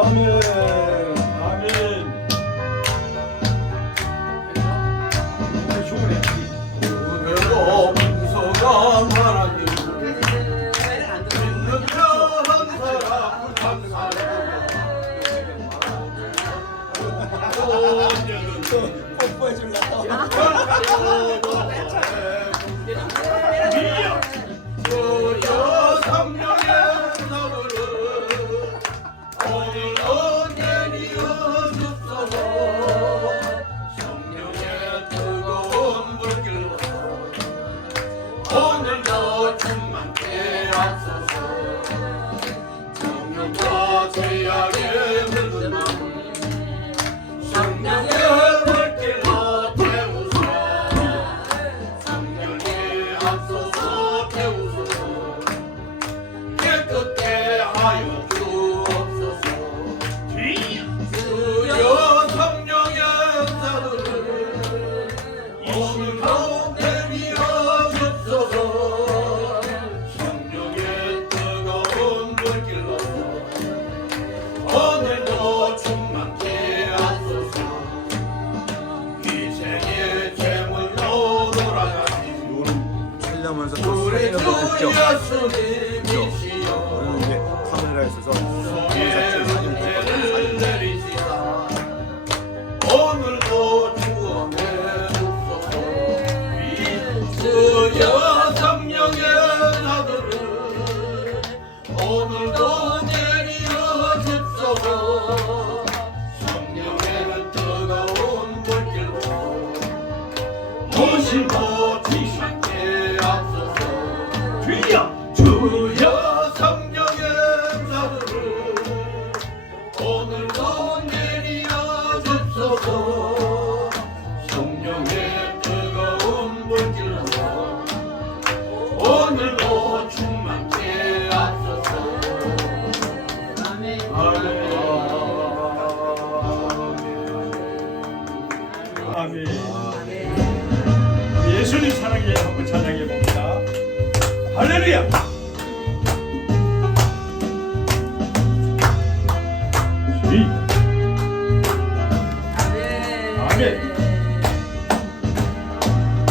아멘. 아멘. 좋으네. 오늘도 무서운 하나님 믿는 자한 사람 감사합니다. 뽀뽀해줄라. 주여 성령의 나무를 오늘도 내리어 주소서. 성령의 뜨거운 물길로 오늘도 충만케 하소서. 성령과 죄악의 늙은 마음 성령의 물길로 태우소. 성령의 앞서서 태우소서. 깨끗게 하여 주옵소서. 주여 성령의 나무를 오늘도 내리어 주소서. 성령의 뜨거운 물길로 오늘도 충만케 하소서. 희생의 제물로 돌아가신 살려면서 또 우리 쓰이는 거 주 듣죠? 예수님이시여. 저는 이게 카메라에 있어서 손에 사진 찍거든요. 은혜를 내리시다. 오늘도 구원해 주소서. 주여 성령의 나들을 오늘도 내리어 주소서. 성령의 뜨거운 물길로 오실고 지상케 앞서서. 주여 성령의 나무를 오늘도 내리어 주소서. 성령의 뜨거운 물길로 오늘도 충만케 앞서서. 아멘. 예수님 사랑해 한번 찬양해 봅니다. 할렐루야. 아멘.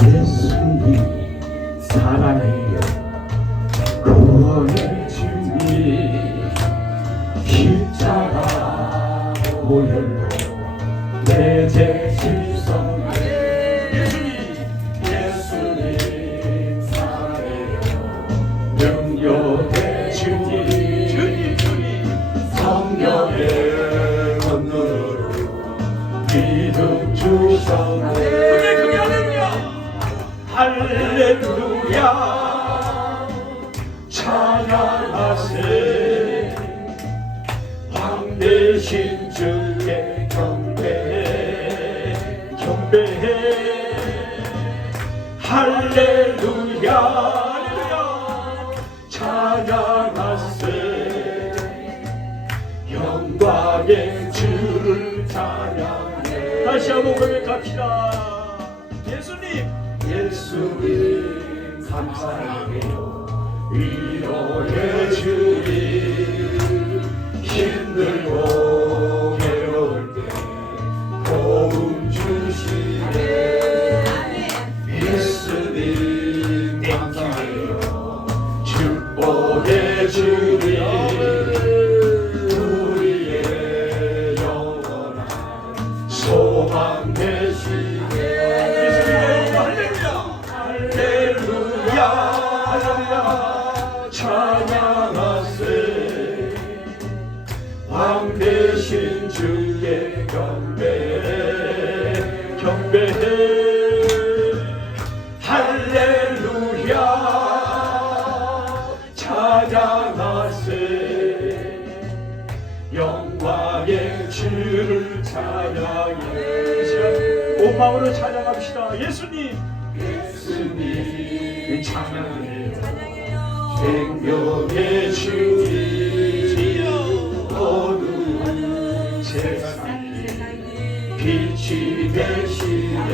예수님 사랑해요. 구원의 주님 십자가 보혈로 내 죄 씻었네. 예수님 사랑해요. 능력의 주님 성령의 권능으로 믿음 주셨네. 할렐루야 찬양하세. 왕되신 주께 경배해 할렐루야 찬양하세. 영광의 주를 찬양해. 다시 한번 고백합시다. 예수님 감사해요. 위로해 주님 힘들고 괴로울 때 도움 주시네. 예수님 감사해요. 축복의 주님 우리의 영원한 소망 되시네. 할렐루야 찬양하세. 왕되신 주께 경배해 할렐루야 찬양하세. 영광의 주를 찬양해. 온 마음으로 찬양합시다. 예수님 찬양해요. 생명의 주님 어두운 세상에 빛이 되시네.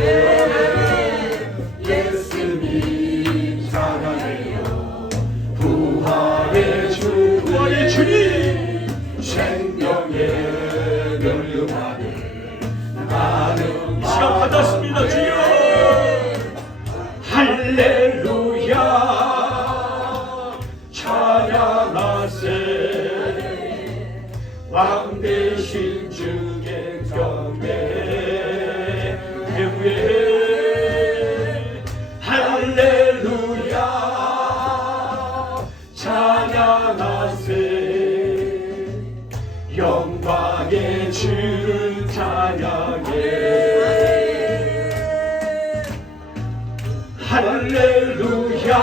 예수님 사랑해요. 부활의 주님 생명의 찬양하세 왕 대신 주의 경배 할렐루야 찬양하세 영광의 주를 찬양해 할렐루야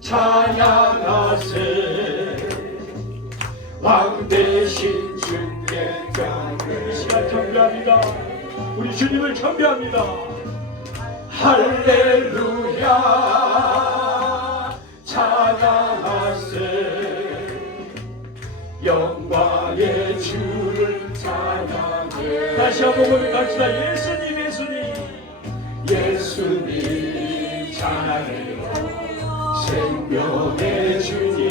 찬양하세 왕 대신 주께 경배 이 시간 경배합니다. 우리 주님을 경배합니다. 할렐루야 찬양하세 영광의 주를 찬양해 다시 한번 고백합시다. 예수님 예수님 예수님 찬양해요 생명의 주님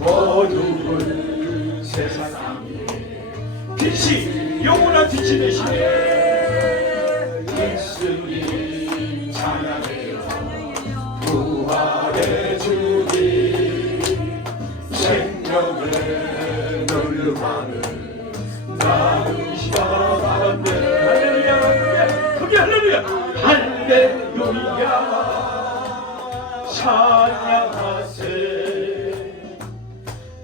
어두운 세상에 빛이 영원한 빛이 되시네 예수님 찬양해요 부활의 주님 생명의 놀라는 나는 시간 바란데 할렐루야 크게 할렐루야 할렐루야 찬양하세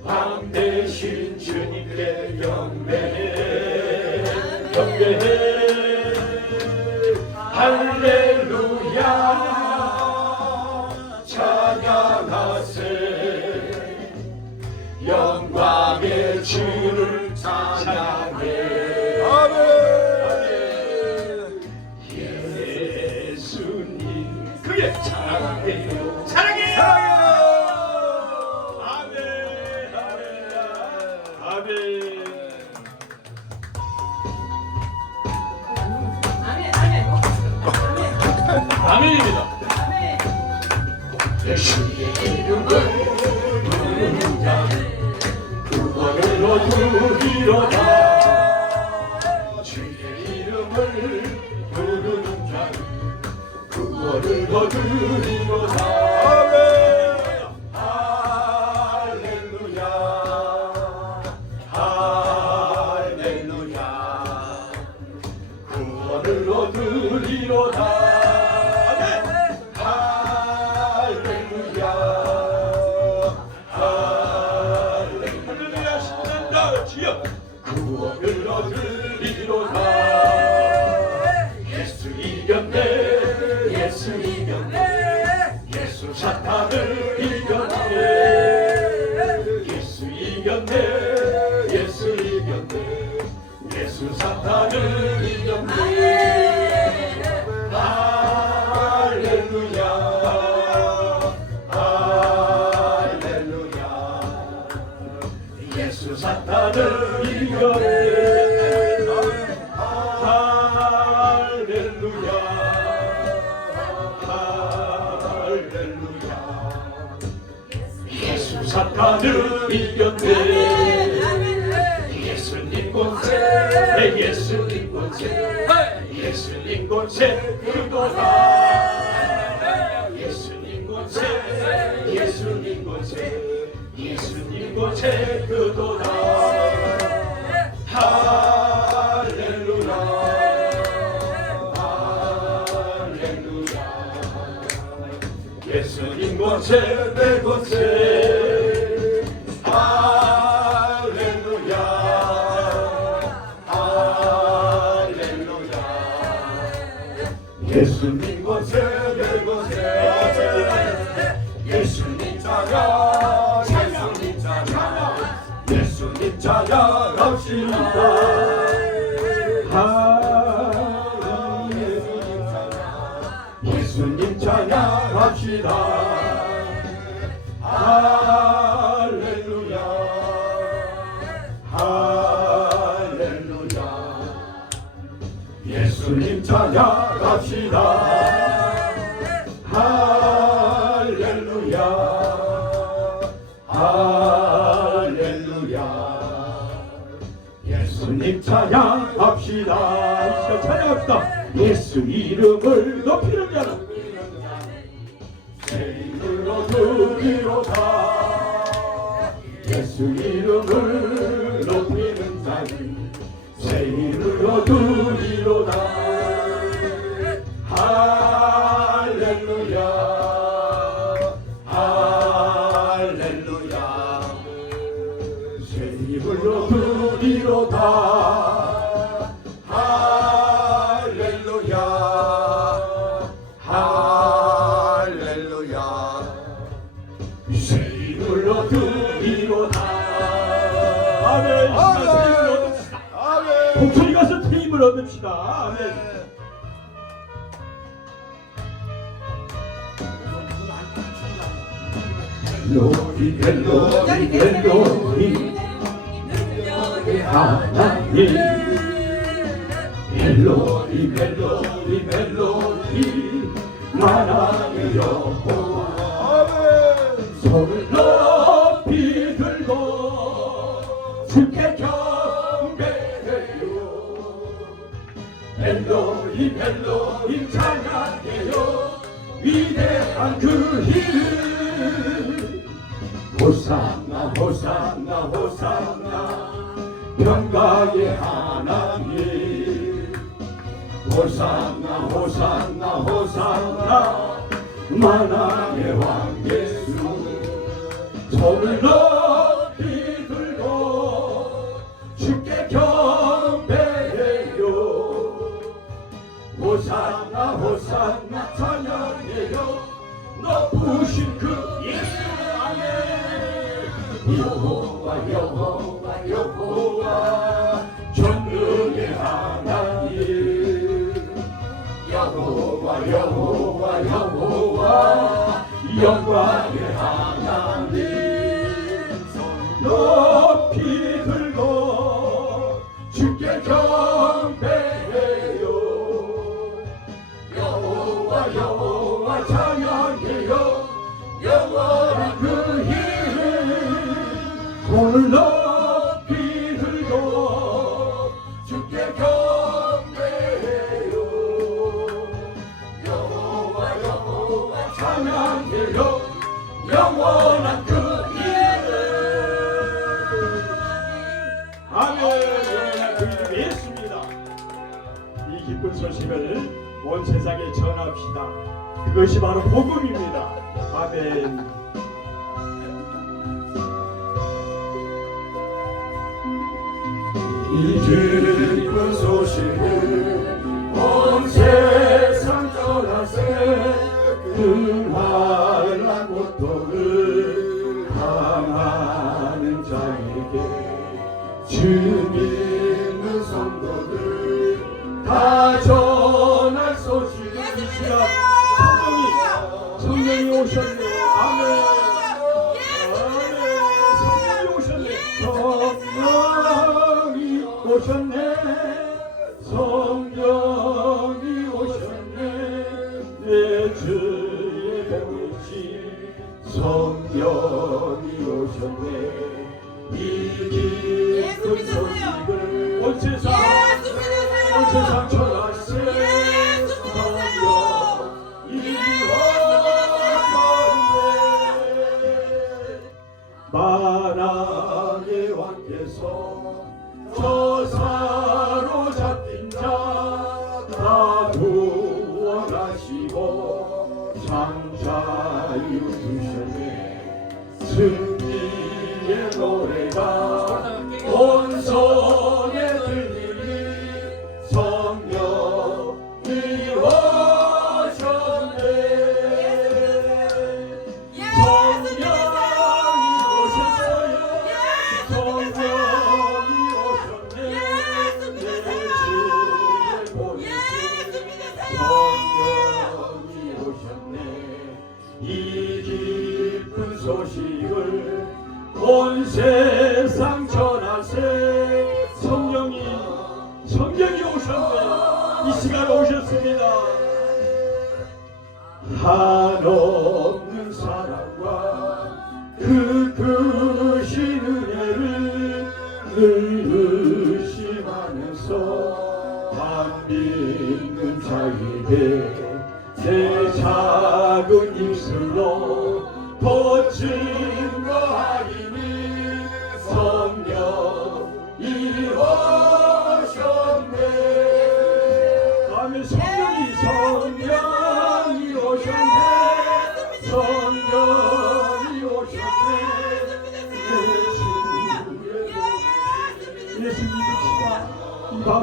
왕 대신 주님께 경배해 경배해 할렐루야 찬양하세 영광의 주를 찬양해 아멘 예수님 그게 사랑해요 사랑해요 아멘 아멘 아멘입니다. 예수의 이름을 부르는 자 구원을 얻으리로다 주의 이름을 부르는 자 구원을 얻으리로다 할렐루야 할렐루야 구원을 얻으리로다 할렐루야 할렐루야 신난다 주여 구원을 얻으리로다 예수 이겼네 예수 이겼네 예수 사탄을 이겼네 예수 이겼네 예수 이겼네 예수 사탄을 이겼네 할렐루야 할렐루야 예수 사탄을 이겼네 할렐루야 할렐루야 예수 사탄을 이겼네 예수님 곳에 예수님 곳에 예수님 곳에 그도다 예수님 곳에 예수님 곳에 예수님 곳에 그도다 할렐루야 할렐루야 예수님 곳에 내 곳에 할렐루야 할렐루야 예수님 곳에 내 곳에 예수님 찬양 예수님 찬양 예수님 찬양합시다 예수님 찬양합시다 할렐루야 할렐루야 예수님 찬양합시다 할렐루야 할렐루야 예수님 찬양합시다 찬양합시다 예수 이름을 높이는 자는 새 이름으로 예수 이름을 높이는 자는 새 이름을 얻으리로다. 할렐루야 할렐루야 새 이름을 얻으리로다. 할렐루야 할렐루야 새 이름을 얻으리로다. 아멘. 새 이름을 얻읍시다. 목소리 가서 새 힘을 얻읍시다. 아멘. 멜로디 멜로디 멜로디 하나님 멜로디 멜로디 멜로디 하나님 여호와 손을 높이 들고 주께 경배해요. 멜로디 멜로디 찬양해요. 위대한 그 이름 호산나 호산나 호산나 평강의 하나님 호산나 호산나 호산나 만왕의 왕 예수 손을 높이 들고 주께 경배해요. 호산나 호산나 찬양해요. 높으신 그 예수 여호와 여호와 여호와 전능의 하나님 여호와 여호와 여호와 영광의 하나님 높이 들고 주께 경배해요. 여호와 여호와 찬양해요. 영원한 그 손을 높이 들고 주께 경배해요. 여호와 여호와 찬양해요. 영원한 그 이름 아멘. 영원한 그 이름 예수입니다. 이 기쁜 소식을 온 세상에 전합시다. 그것이 바로 복음입니다. 아멘. 이 기쁜 소식을 온 세상 전하세. 그 환난 고통을 당하는 자에게 주 믿는 성도들 다 전할 소식을 이 시간 성령이 오셨네요. 아멘. 성령이 오셨네. 성령이 오셨네. 내 주의 보이신 성령이 오셨네. 이 기쁜 소식을 온 세상 전하세. 성령이 오셨네. 만왕의 왕께서 저 사로잡힌 자 다 구원하시고 장자유 두셨네. 승리의 노래가 온 손에 들리니 성령이 오셨네. 성령이 오셨어요. 성령이 오셨네. 성령이 오셨네. 이 기쁜 소식을 온 세상 전하세. 성령이 오셨네. 이 시간 오셨습니다. 한없는 사랑과 그 크신 은혜를 늘 의심하면서 안 믿는 자에게 내 작은 입술로 더 증거하리니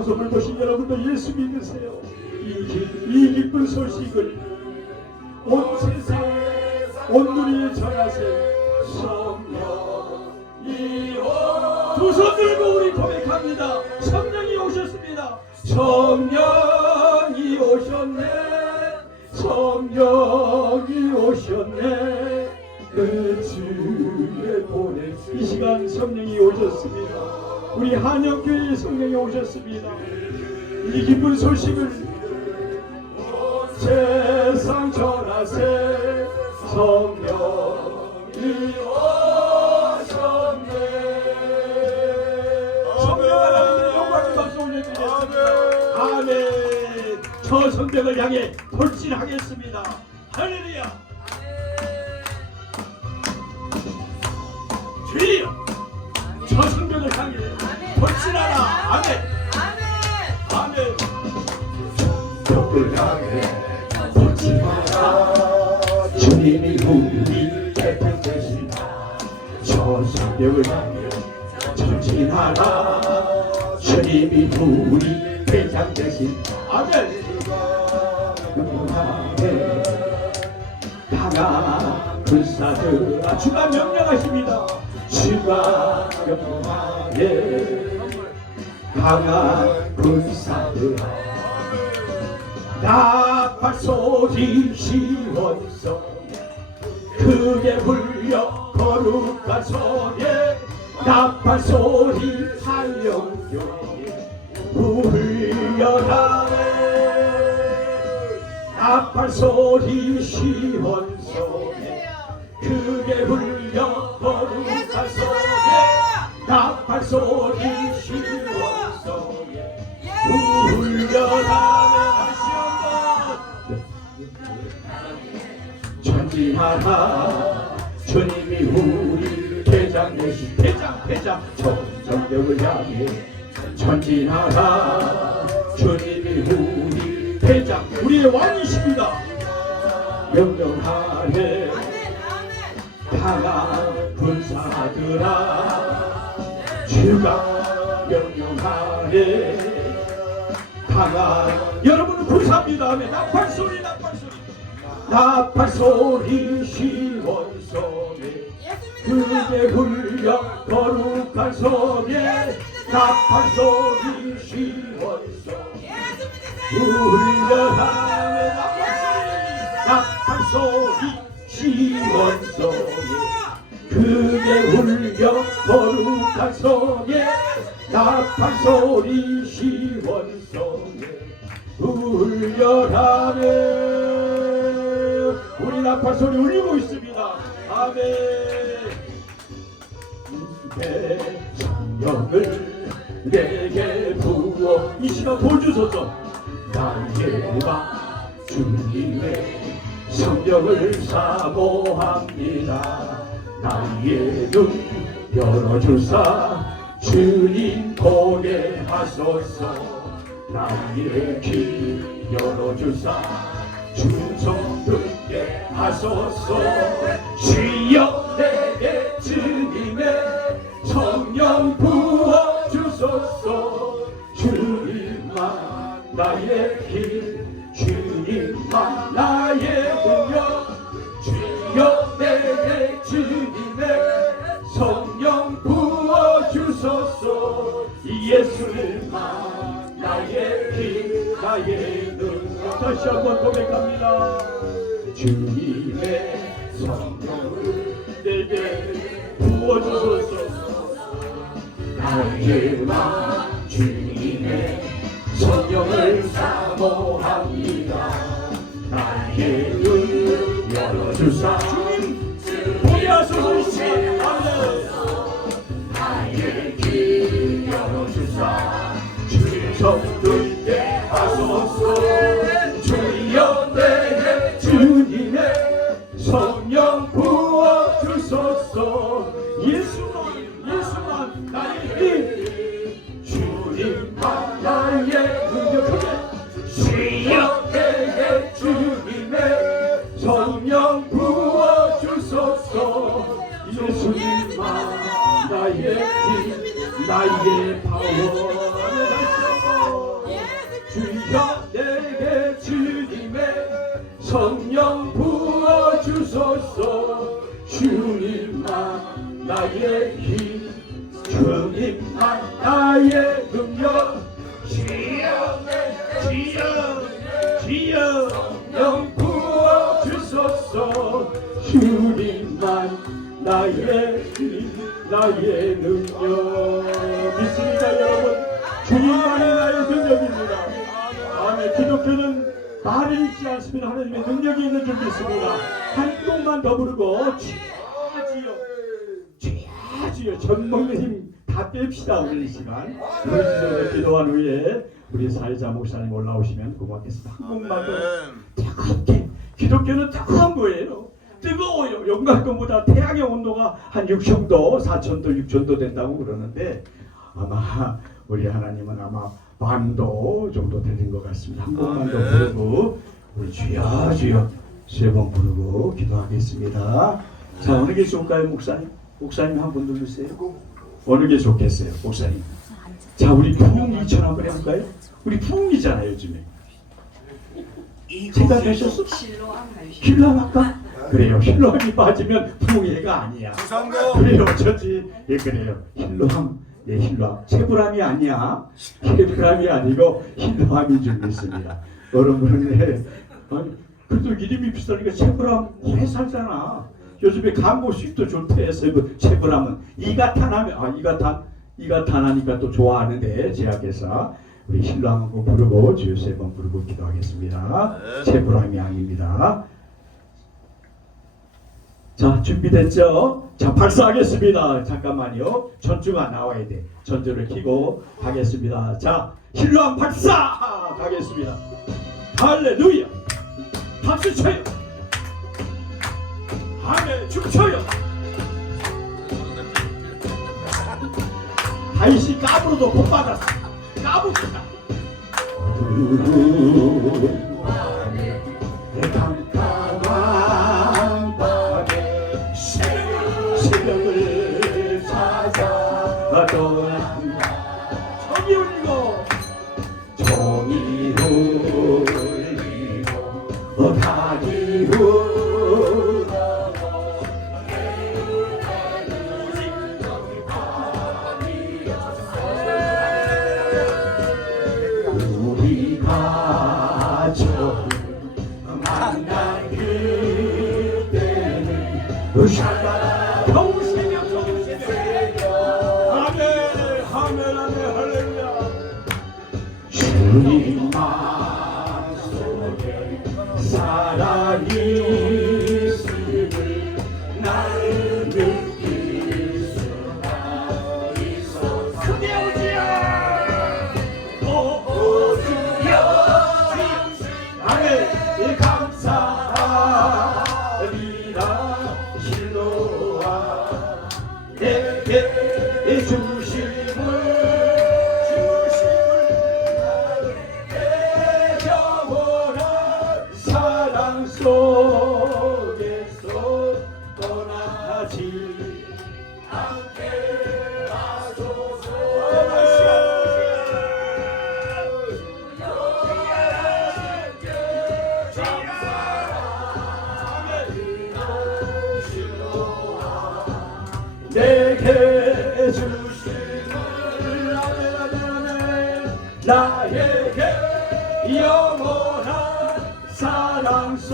방송을 보신 여러분도 예수 믿으세요. 이 기쁜 소식을 온 세상 온 눈이 전하세. 성령이 두 손 들고 우리 고백합니다. 성령이 오셨습니다. 성령이 오셨네. 성령이 오셨네. 그 주에 보내. 이 시간 성령이 오셨습니다. 우리 한영교회의 성령이 오셨습니다. 이 기쁜 소식을 세상 전하세. 성령이 오셨네. 성령 하나님의 영광의 박수 올려드립니다. 아멘. 저 성벽을 향해 돌진하겠습니다. 할렐루야. 주여, 저 성벽을 향해 돌진하라. 아멘. 아멘. 벽을 향해 돌진하라. 주님이 우리 대표 되시나. 저 성벽을 향해 전진하라. 주님이 우리 대장 되신. 아멘. 강한 불사들아. 주가 명령하십니다. 주가 명령하에 강한 군사들아. 나팔 소리 시원성 크게 불려 거룩한 소리에. 나팔 소리 한영교회 울려라네. 나팔 소리 시원성에 크게 불려 거룩한 소리에. 나팔 소리 시원성에 울려라네. 다시 한번 전진하라. 주님이 우리 대장 되신. 대장 전정벽을 향해 전진하라. 주님이 우리 대장, 우리의 왕이십니다. 명령하네. 강한 군사들아. 주가 명령하네. 강한. 여러분은 군사입니다. 아멘. 나팔 소리. 나팔 소리 시원소리 크게 울려 거룩한 소리에. 나팔 소리 시원소리 울려라네. 나팔 소리 시원소리 크게 울려 거룩한 소리에. 나팔 소리 시원소리 울려라네. 우리 나팔 소리 울리고 있습니다. 아멘. 내 성령을 내게 부어. 이 시간 도와주소서. 나의 마 주님의 성령을 사모합니다. 나의 눈 열어주사 주님 보게 하소서. 나의 귀 열어주사 주송 듣게 하소서. 주여 내게 주님의 성령 부어주소서. 주님만 나의 길, 주님만 나의 능력. 주여 내게 주님의 성령 부어주소서. 예수님만 나의 길, 나의 능력. 다시 한번 고백합니다. 주님의 성령을 내게 부어주소서. 나의 맘 주님의 성령을 사모합니다. 나의 눈 열어주사 주님 보게 하소서. 나의 귀 열어주사 주님 듣게 하소서. 주여 내게 주님의 성령 부어주소서. 예수만 나의 힘. 주님만 나의 능력하게. 주여 내게 주님의 성령 부어주소서. 예수님만 나의 힘, 나의 파워. 주님만 나의 힘 주님만 나의 능력 주여 영 부어주소서 주님만 나의 힘 나의 능력 믿습니다 여러분 주님만이 나의 능력입니다 아멘 기독교는 말이 있지 않습니다 하나님의 능력이 있는 줄 믿습니다 한 곡만 더 부르고 주여 전 먹는 힘 다 뺍시다 오늘 이 시간 그러시죠 기도한 후에 우리 사회자 목사님 올라오시면 고맙겠습니다 한 곡만 더 뜨겁게 기독교는 뜨거운 거예요 뜨거워요 영광권보다 태양의 온도가 한 6천도 4천도 6천도 된다고 그러는데 아마 우리 하나님은 아마 만도 정도 되는 것 같습니다 한 곡만 더 부르고 우리 주여 주여 세 번 부르고 기도하겠습니다 자 어느 게 좋을까요 목사님? 목사님 한 번 누르세요 어느 게 좋겠어요 목사님? 자 우리 부흥 2천 한번 해볼까요? 우리 부흥이잖아요 요즘에 생각하셨어? 힐러함 할까? 그래요 힐러함이 빠지면 부흥회가 아니야 그래요 어쩌지 예 그래요 힐러함 네 힐러함 체불함이 아니야 체불함이 아니고 힐러함인 줄 믿습니다 여러분은 그래도 이름이 비슷하니까 체불함 오래 살잖아 요즘에 광고 수익도 좋대 해서 체불함은 이가탄하면 이가탄하니까 또 좋아하는데 제약회사 우리 힐러함 한번 부르고 주여 세 번 부르고 기도하겠습니다 체불함이 아닙니다 자 준비됐죠? 자 발사하겠습니다 잠깐만요 전주가 나와야 돼 전주를 켜고 가겠습니다 자 힐러함 발사 가겠습니다 할렐루야 박수 쳐요 아멘 춤춰요 다윗이 까부로도 복 받았어 까부다 깜깜한 밤에 새벽을 찾아 떠난다 정이 울리고 정이 울리고 닭이 울리고 겨울새벽 아멘 아멘 아멘 할렐루야 주님 마음속에 사랑이 있음을 나는 느낄 수가 있어 크게 오지야 오주여 아멘 감사합니다 내게 주심을 내 영원한 사랑 속에서 떠나지 않게 하소서 내게 주심을 나에게 영원한 사랑 속에서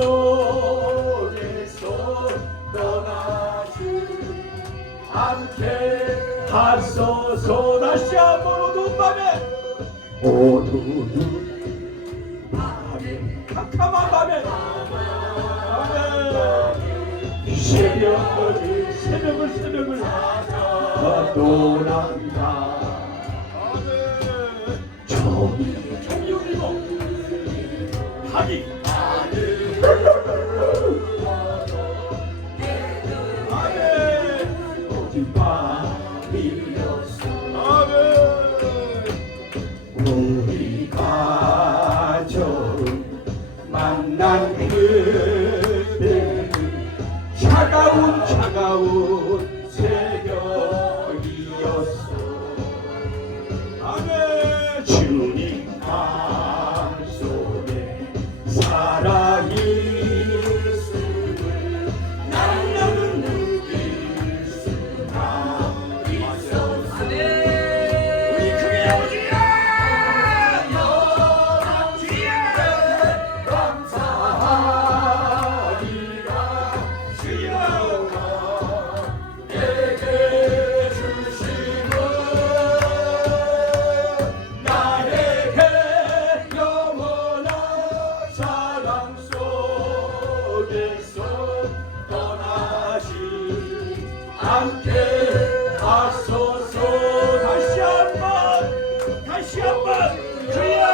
떠나지 않게 하소서 다시 한번 어두운 밤에 캄캄한 밤에 새벽을 떠난다 종이 울리고 닭이 아멘 오직 밤이었어 우리가 처음 만난 그때 차가운 새벽이었어 함께 하소서. 다시 한번 주여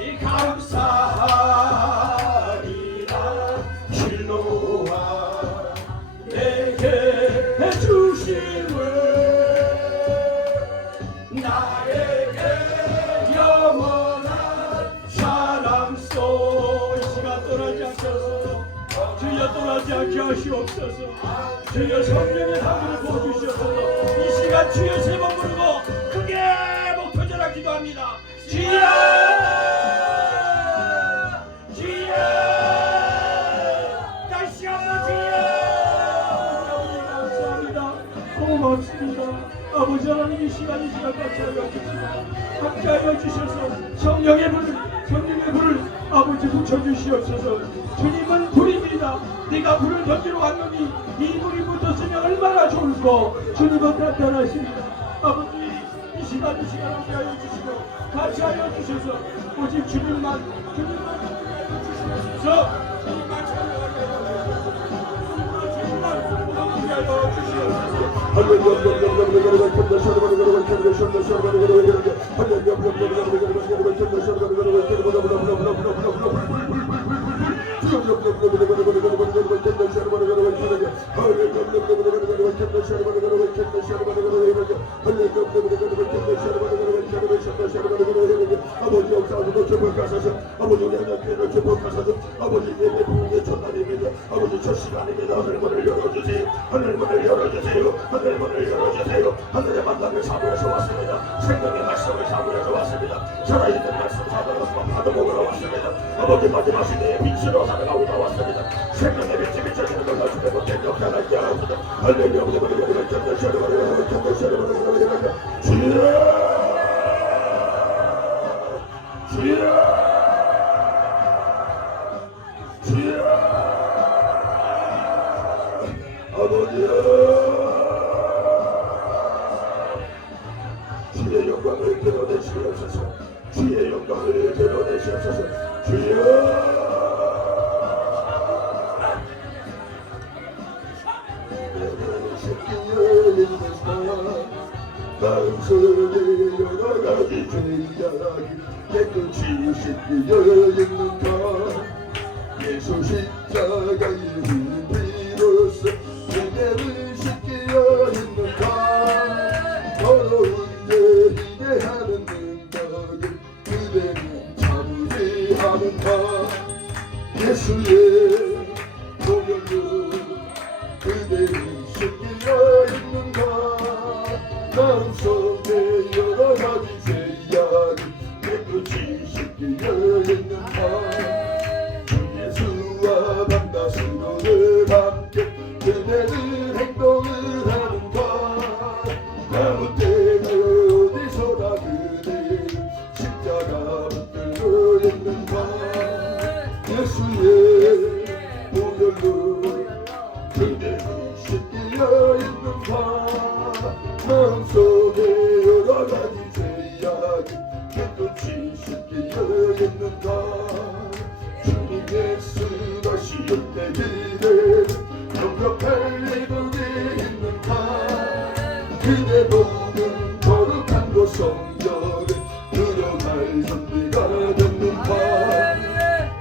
이 감사하리라. 실로와 내게 주심을 나에게 영원한 사랑 속. 이 시간 떠나지 않소서. 주여 떠나지 않게 하시옵소서. 주여 성령의 함을 부어주시옵소서. 이 시간 주여 세번 부르고 크게 목표절하 기도합니다. 주여 주여 다시 한번 주여. 아버지 감사합니다. 고맙습니다. 아버지 하나님 이 시간 같이 하여 주시고 함께 하여 주셔서 성령의 불을 아버지 붙여주시옵소서. 주님은 불입니다. 네가 불을 던지러 왔느니 이 불이 붙었으면 얼마나 좋을까. 주님은 나타나십니다. 아버지 이 시간 함께 하여 주시고 같이 하여 주셔서 오직 주님만 주시옵소서. 주님만 찬양하게 하여 주시옵소서. 주님만 부르게 하여 주시옵소서. 아버지 역사하셔서 축복하소서. 아버지 우리 하나님께서 축복하소서. 아버지 예배 부흥의 첫날입니다. 아버지 첫 시간입니다. 하늘문을 열어주세요. 하늘문을 열어주세요. 하늘문을 열어주세요. 하늘의 만남을 사모해서 왔습니다. 생명의 말씀을 사모해서 왔습니다. 살아있는 말씀 사모해서 받아먹으러 왔습니다. 아버지 마지막 시대에 빛으로 살아가고자 왔습니다. 생명의 빛이 비춰지는 걸 말씀해 못된 역사하게 하옵소서. 할렐루야. 주여 아버지여 주의 영광을 드러내시옵소서. 주의 영광을 드러내시옵소서. 주여 마음속에 여러가지 죄악이 깨끗이 씻기려 있는가. 예수 십자가의 피로써 그대를 씻기려 있는가. 더러운 죄이게 하는 능력을 그대는 참으게 하는가. 예수의 보혈로 그대를 씻기려 있는가. 마음속에 여러가지 죄악이 깨끗이 씻기려 있는가. 주 예수와 반다스러를 함께 그대를 행동을 하는가. 아무 때나 어디서나 그대를 십자가 붙들고 있는가. 예수의 보혈로 그대를 씻기려 있는가. 마음속에 여러가지 죄악이 깨끗이 씻기려 있는가. 주님 예수 다시 올 때 그대는 영접할 믿음이 있는가. 그대 몸은 거룩한 곳 성전에 들어갈 준비가 됐는가.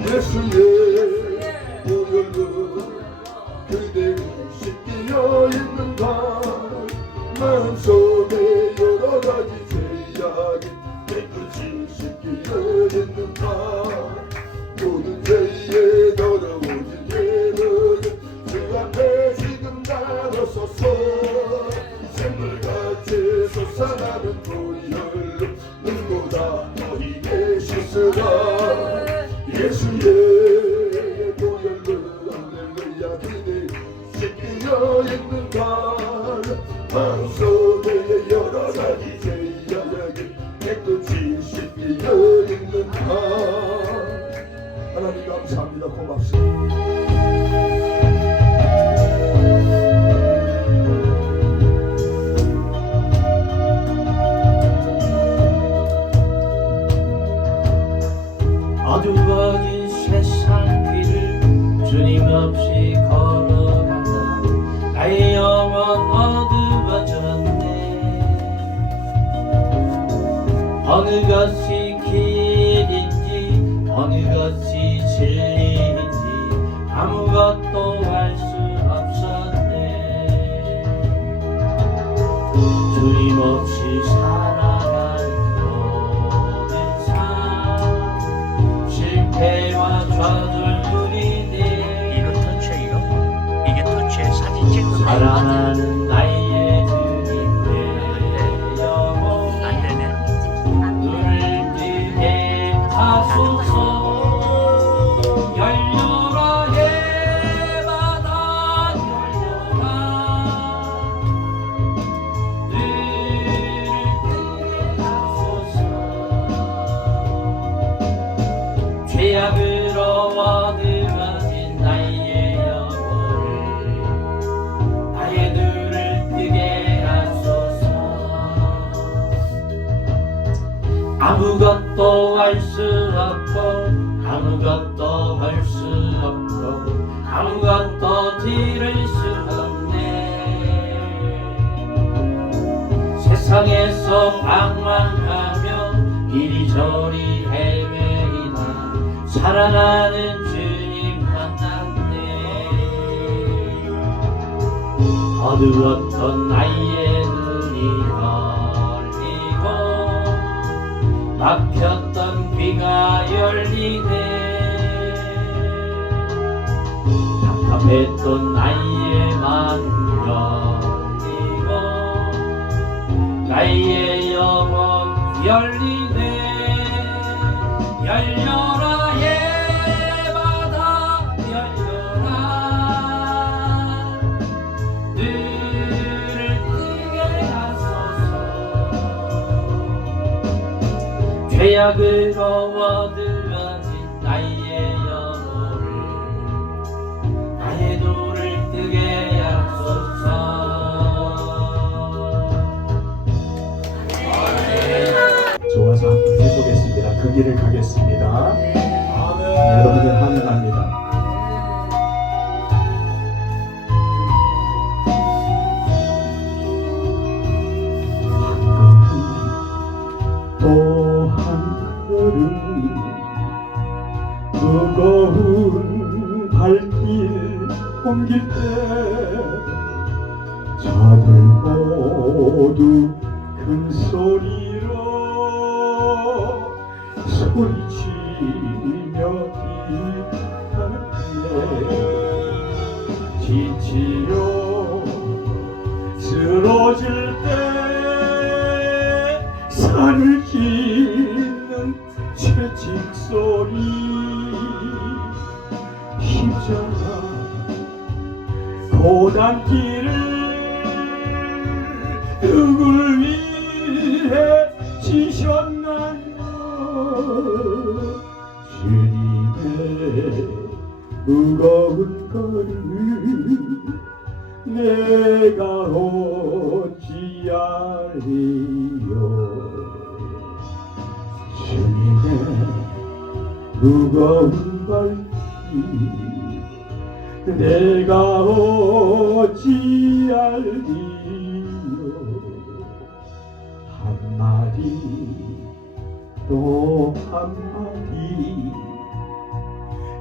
예수의 보혈로 그대를 씻기려 있는가. 마음속에 여러가지 죄악이 깨끗이 씻기려 있는가. 모든 죄에 더러워진 죄는 주 앞에 지금 나눠서서 샘물같이 솟아나는 보혈로 눈보다 너희게 씻으라. 예수의 보혈로 할렐루야 그대 씻기려 있는가. 마음속에 여러가지 죄악이 깨끗이 씻기려 있는가. 하나님 감사합니다. 고맙습니다. 어두워진 세상 길을 주님 없이 걸어가다 날 어느 것이 길인지 어느 것이 진리인지 아무것도 알 수 없었네. 주님 없이 살아가는 모든 삶 실패와 좌절뿐이네. 이거 터치예요? 이게 터치에 사진 찍는 거 사랑하는 나의 주님 내 영혼 안 되네. 눈을 뜨게 하소서. 열려라 해바다 열려라 눈을 뜨게 하소서. 죄악으로 어두워진 나의 영혼을 나의 눈을 뜨게 하소서. 아무것도 할 수 없고 아무것도 할 수 없고 아무것도 들을 수 없네. 세상에서 방황하며 이리저리 헤매이다 사랑하는 주님 만났네. 어두웠던 나의 눈이 열리고 막혔던 귀가 열리네. 답답했던 나의 마음 열리고 나의 영혼 열리네. 열려라 해바다 열려라 눈을 뜨게 하소서. 죄악으로 어두워진 나의 영혼을 나의 눈을 뜨게 하소서. 좋아서 함께 해보겠습니다. 그 길을 가겠습니다. 여러분들 환영합니다. 또 한 걸음 무거운 발길 옮길 때 저들 모두 큰 소리로 소리치며 기도하네. 지치려 쓰러질 때 산을 깃는 채찍 소리 십자가 고단길을 누굴 위해 지셨나요? 주님의 무거운 걸음 내가 어찌하리요. 주님의 무거운 발길 내가 어찌하리요. 한마디 또 한마디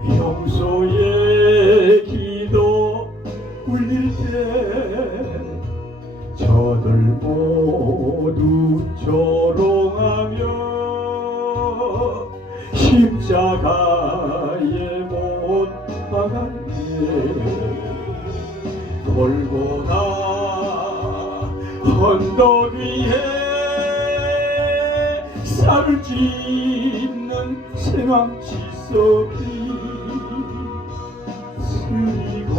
평소에 기도 울릴 때 저들 모두 조롱하며 십자가에 못 박았네. 골고다 언덕 위에 살을 찢는 생황치 소리 쓰리고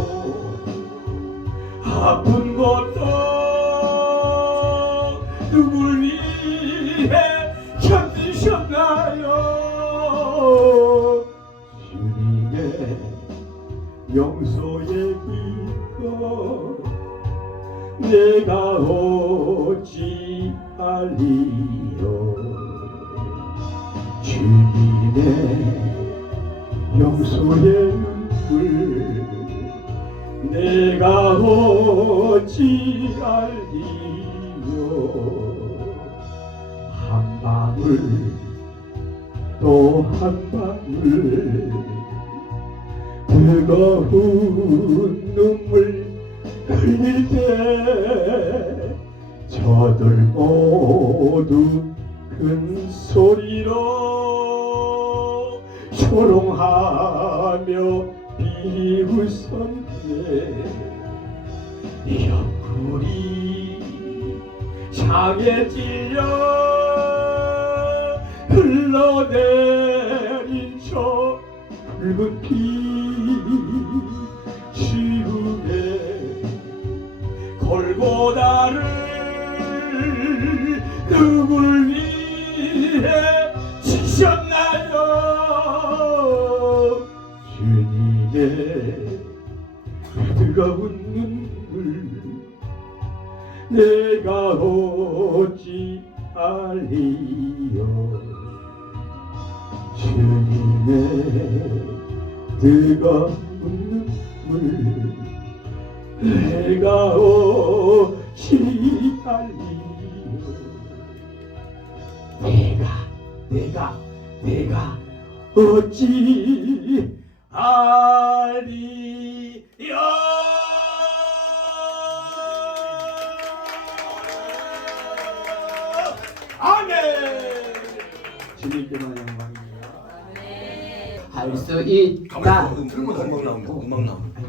아픈 것도 누굴 위해 견디셨나요? 주님의 용서의 기도 내가 어찌하리요. 주님의 용서의 눈물 내가 어찌하리요. 방울 또 한 방울 뜨거운 눈물 흘릴 때 저들 모두 큰 소리로 조롱하며 비웃었네. 옆구리 장에 찔려 흘러내린 저 붉은 피 지금의 골고다를 누구를 위해 치셨나요? 주님의 뜨거운 눈물 내가 어찌 알리요. 주님의 뜨거운 눈물 내가 어찌 알리요. 내가 어찌 알리요. 아멘. 주님께만 영광입니다. 할 수 있다. 음악 나옵니다. 음악 나옵니다.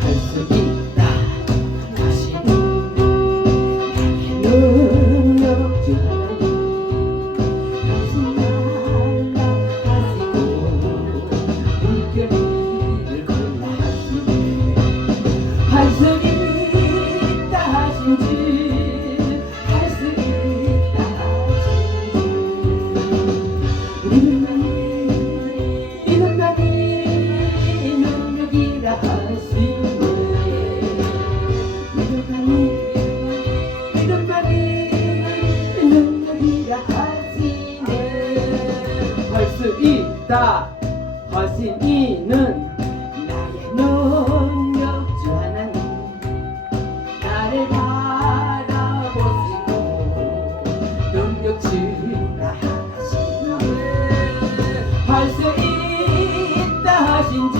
할 수 있다. 다시는 능력 주 하나님 하지 말라 하시고 물결을 걸라 하시네. 할 수 있다 하신 주 할 수 있다 하신 주 믿음만이 능력이라 하시네. 믿음만이 능력이라 하시네. 할 수 있다 하신 이는 나의 능력 주 하나님 나를 바라보시고 능력 주라 하시네. 할 수 있다 하신 주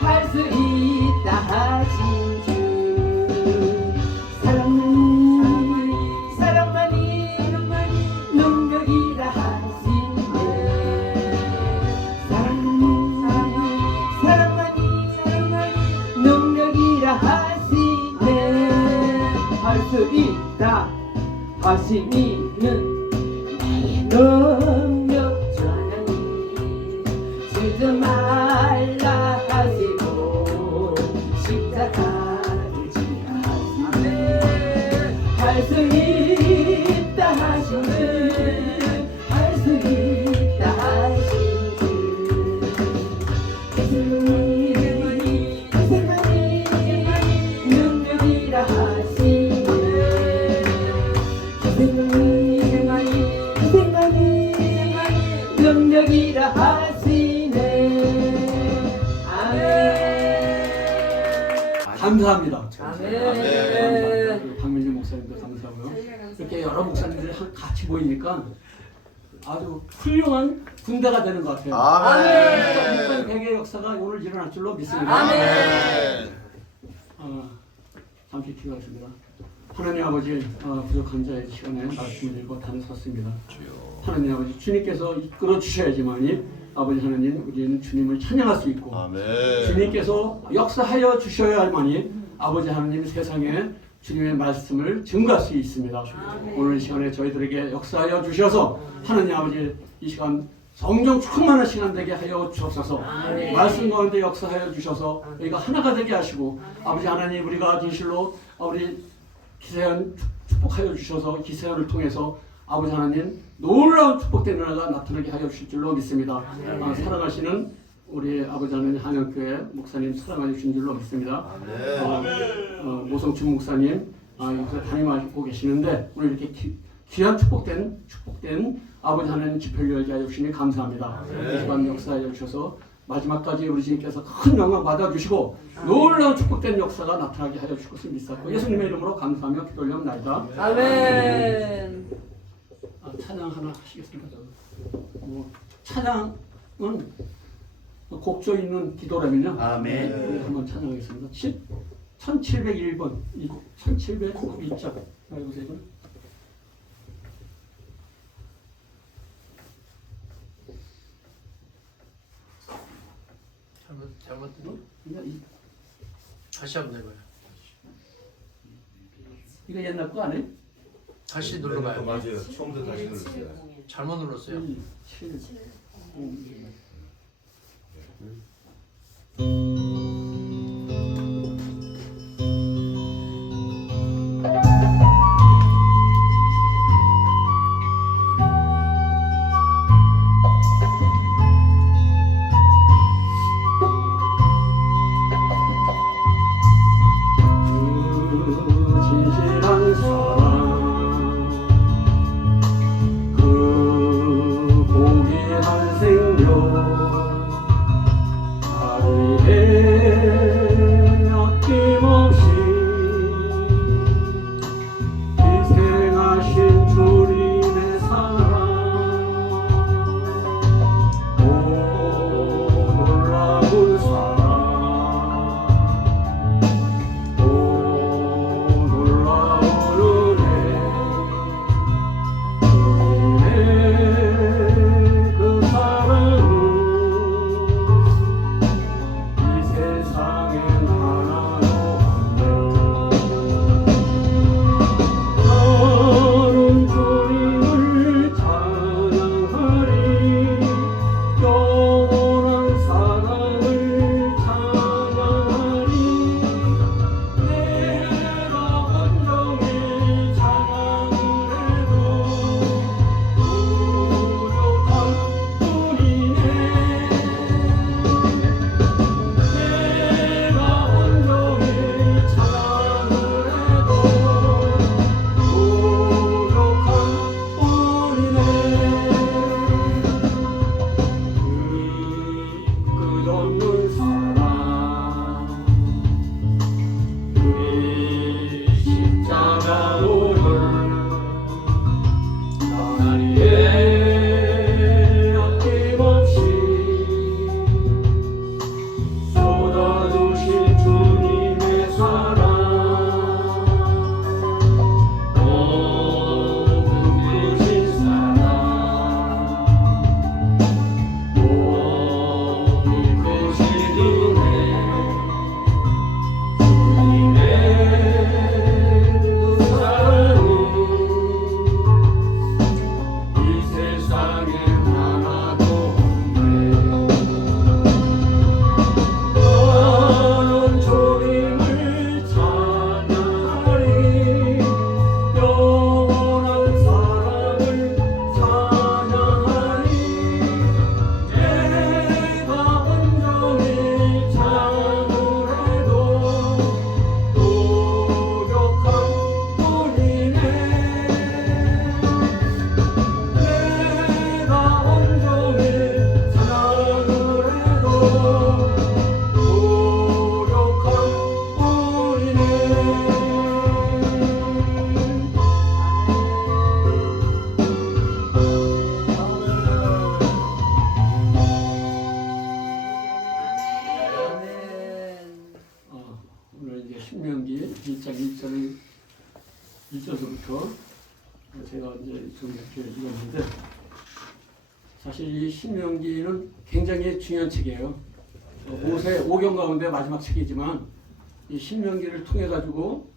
할 수 있다 하신 주 사랑만이 능력이라 하시네. 사랑만이 능력이라 하시네. 할 수 있다 하신 이는 나의 능력 주 하나님 주지 말라 하시고 십자가를 지라 하시네. 할 수 있다 하신 주 할 수 있다 하신 주 희생만이 능력이라 하시네. 희생만이 능력이라 하시네. 아멘. 감사합니다. 아멘. 박민주 목사님도 감사하고요. 이렇게 여러 목사님들이 같이 보이니까 아주 훌륭한 군대가 되는 것 같아요. 아멘. 600의 역사가 오늘 일어날 줄로 믿습니다. 아멘. 잠시 기도하겠습니다. 하나님 아버지, 부족한 자의 시간에 말씀을 읽고 단을 섰습니다. 하나님 아버지, 주님께서 이끌어 주셔야지만이 아버지 하나님, 우리는 주님을 찬양할 수 있고 아멘. 주님께서 역사하여 주셔야만이 아버지 하나님 세상에 주님의 말씀을 증거할 수 있습니다. 오늘 이 시간에 저희들에게 역사하여 주셔서 하나님 아버지 이 시간 성령 충만한 시간 되게 하여 주옵소서. 말씀 가운데 역사하여 주셔서 우리가 하나가 되게 하시고 아버지 하나님 우리가 진실로 우리 기세현 축복하여 주셔서 기세현을 통해서 아버지 하나님 놀라운 축복된 은혜가 나타나게 하여 주실 줄로 믿습니다. 사랑하시는 우리 아버지 하나님 한영교회 목사님 사랑하여 주신 줄로 믿습니다. 모성춘 목사님 여기서 담임하고 계시는데 오늘 이렇게 귀한 축복된 아버지 하나님 집회를 열게 하여 주시니 감사합니다. 이 시간 역사하여 주셔서 마지막까지 우리 주님께서 큰 영광 받아주시고 놀라운 축복된 역사가 나타나게 하여 주실 것을 믿사고 예수님의 이름으로 감사하며 기도 올려옵나이다. 아멘. 찬양 하나 하시겠습니다. 찬양은 곡조 있는 기도라면요. 아멘. 우리 한번 찬양하겠습니다. 1701번 이 곡 1701장 알고세요? 잘못 이거 다시 한번 해봐요. 이거 옛날 거 아니에요? 다시 눌러봐요. 맞아요. 처음부터 다시 눌러주세요. 잘못 눌렀어요. 7, 0. 진실한 사랑 그 고귀한 생명 하루에 아낌없이 희생하신 주님의 사랑 오 놀라운 사랑 신명기 1장 1절부터 제가 이제 좀 이렇게 읽었는데 사실 이 신명기는 굉장히 중요한 책이에요. 모세 5경 가운데 마지막 책이지만 이 신명기를 통해 가지고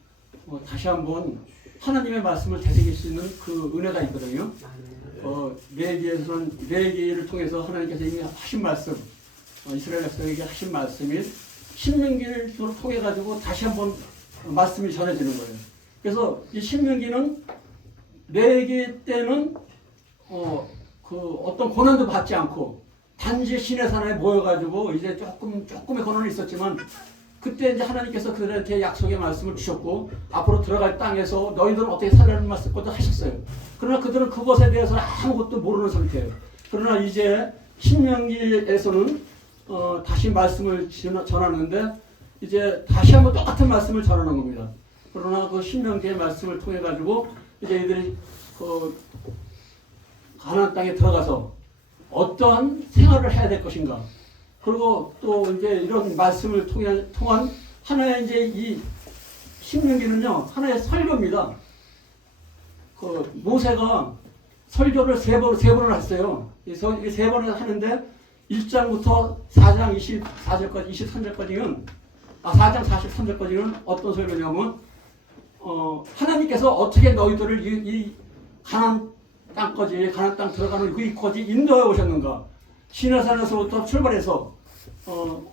다시 한번 하나님의 말씀을 되새길 수 있는 그 은혜가 있거든요. 레위기에서는 레위기를 통해서 하나님께서 이미 하신 말씀, 이스라엘 백성에게 하신 말씀이 신명기를 통해 가지고 다시 한번 말씀이 전해지는 거예요. 그래서 이 신명기는 레위기 때는 어떤 고난도 받지 않고 단지 시내 산에 모여가지고 이제 조금의 고난이 있었지만 그때 이제 하나님께서 그들한테 약속의 말씀을 주셨고 앞으로 들어갈 땅에서 너희들은 어떻게 살라는 말씀도 하셨어요. 그러나 그들은 그것에 대해서 아무것도 모르는 상태예요. 그러나 이제 신명기에서는 다시 말씀을 전하는데 이제 다시 한번 똑같은 말씀을 전하는 겁니다. 그러나 그 신명기의 말씀을 통해 가지고 이제 이들이 그 가나안 땅에 들어가서 어떠한 생활을 해야 될 것인가. 그리고 또 이제 이런 말씀을 통한 하나의 이제 이 신명기는요 하나의 설교입니다. 그 모세가 설교를 세 번을 했어요. 그래서 이게 세 번을 하는데 1장부터 4장 24절까지 23절까지는 4장 43절까지는 어떤 설교냐면 하나님께서 어떻게 너희들을 이 가나안 땅 들어가는 그 이까지 인도해 오셨는가. 시내산에서부터 출발해서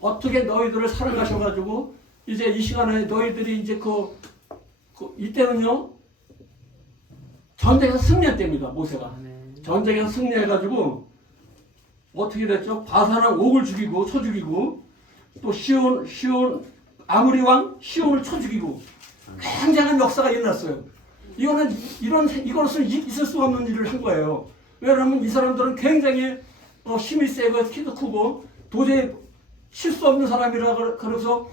어떻게 너희들을 사랑하셔가지고 이제 이 시간에 너희들이 이제 이때는요 전쟁에서 승리했답니다. 모세가 전쟁에서 승리해가지고 어떻게 됐죠? 바산왕 옥을 죽이고 쳐 죽이고 또 시온 아무리 왕 시온을 쳐 죽이고 굉장한 역사가 일어났어요. 이것은 있을 수 없는 일을 한 거예요. 왜냐하면 이 사람들은 굉장히 힘이 세고 키도 크고 도저히 칠 수 없는 사람이라 그래서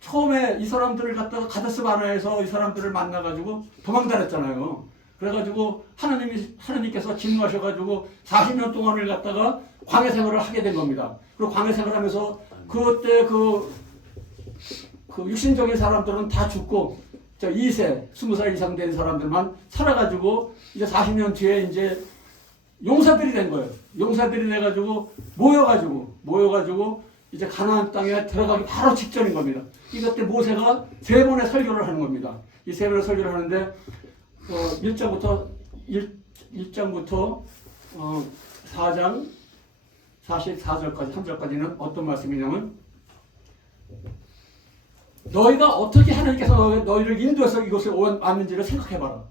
처음에 이 사람들을 갖다가 가데스 바네아에서 이 사람들을 만나가지고 도망다녔잖아요. 그래가지고 하나님께서 진노하셔가지고 40년 동안을 갖다가 광야 생활을 하게 된 겁니다. 그리고 광야 생활하면서 그때 그 육신적인 사람들은 다 죽고 2세, 20살 이상 된 사람들만 살아가지고 이제 40년 뒤에 이제 용사들이 된 거예요. 용사들이 돼가지고 모여가지고 이제 가나안 땅에 들어가기 바로 직전인 겁니다. 이것 때 모세가 세 번의 설교를 하는 겁니다. 이 세 번의 설교를 하는데 1장부터 4장 44절까지 3절까지는 어떤 말씀이냐면 너희가 어떻게 하나님께서 너희를 인도해서 이곳에 왔는지를 생각해봐라.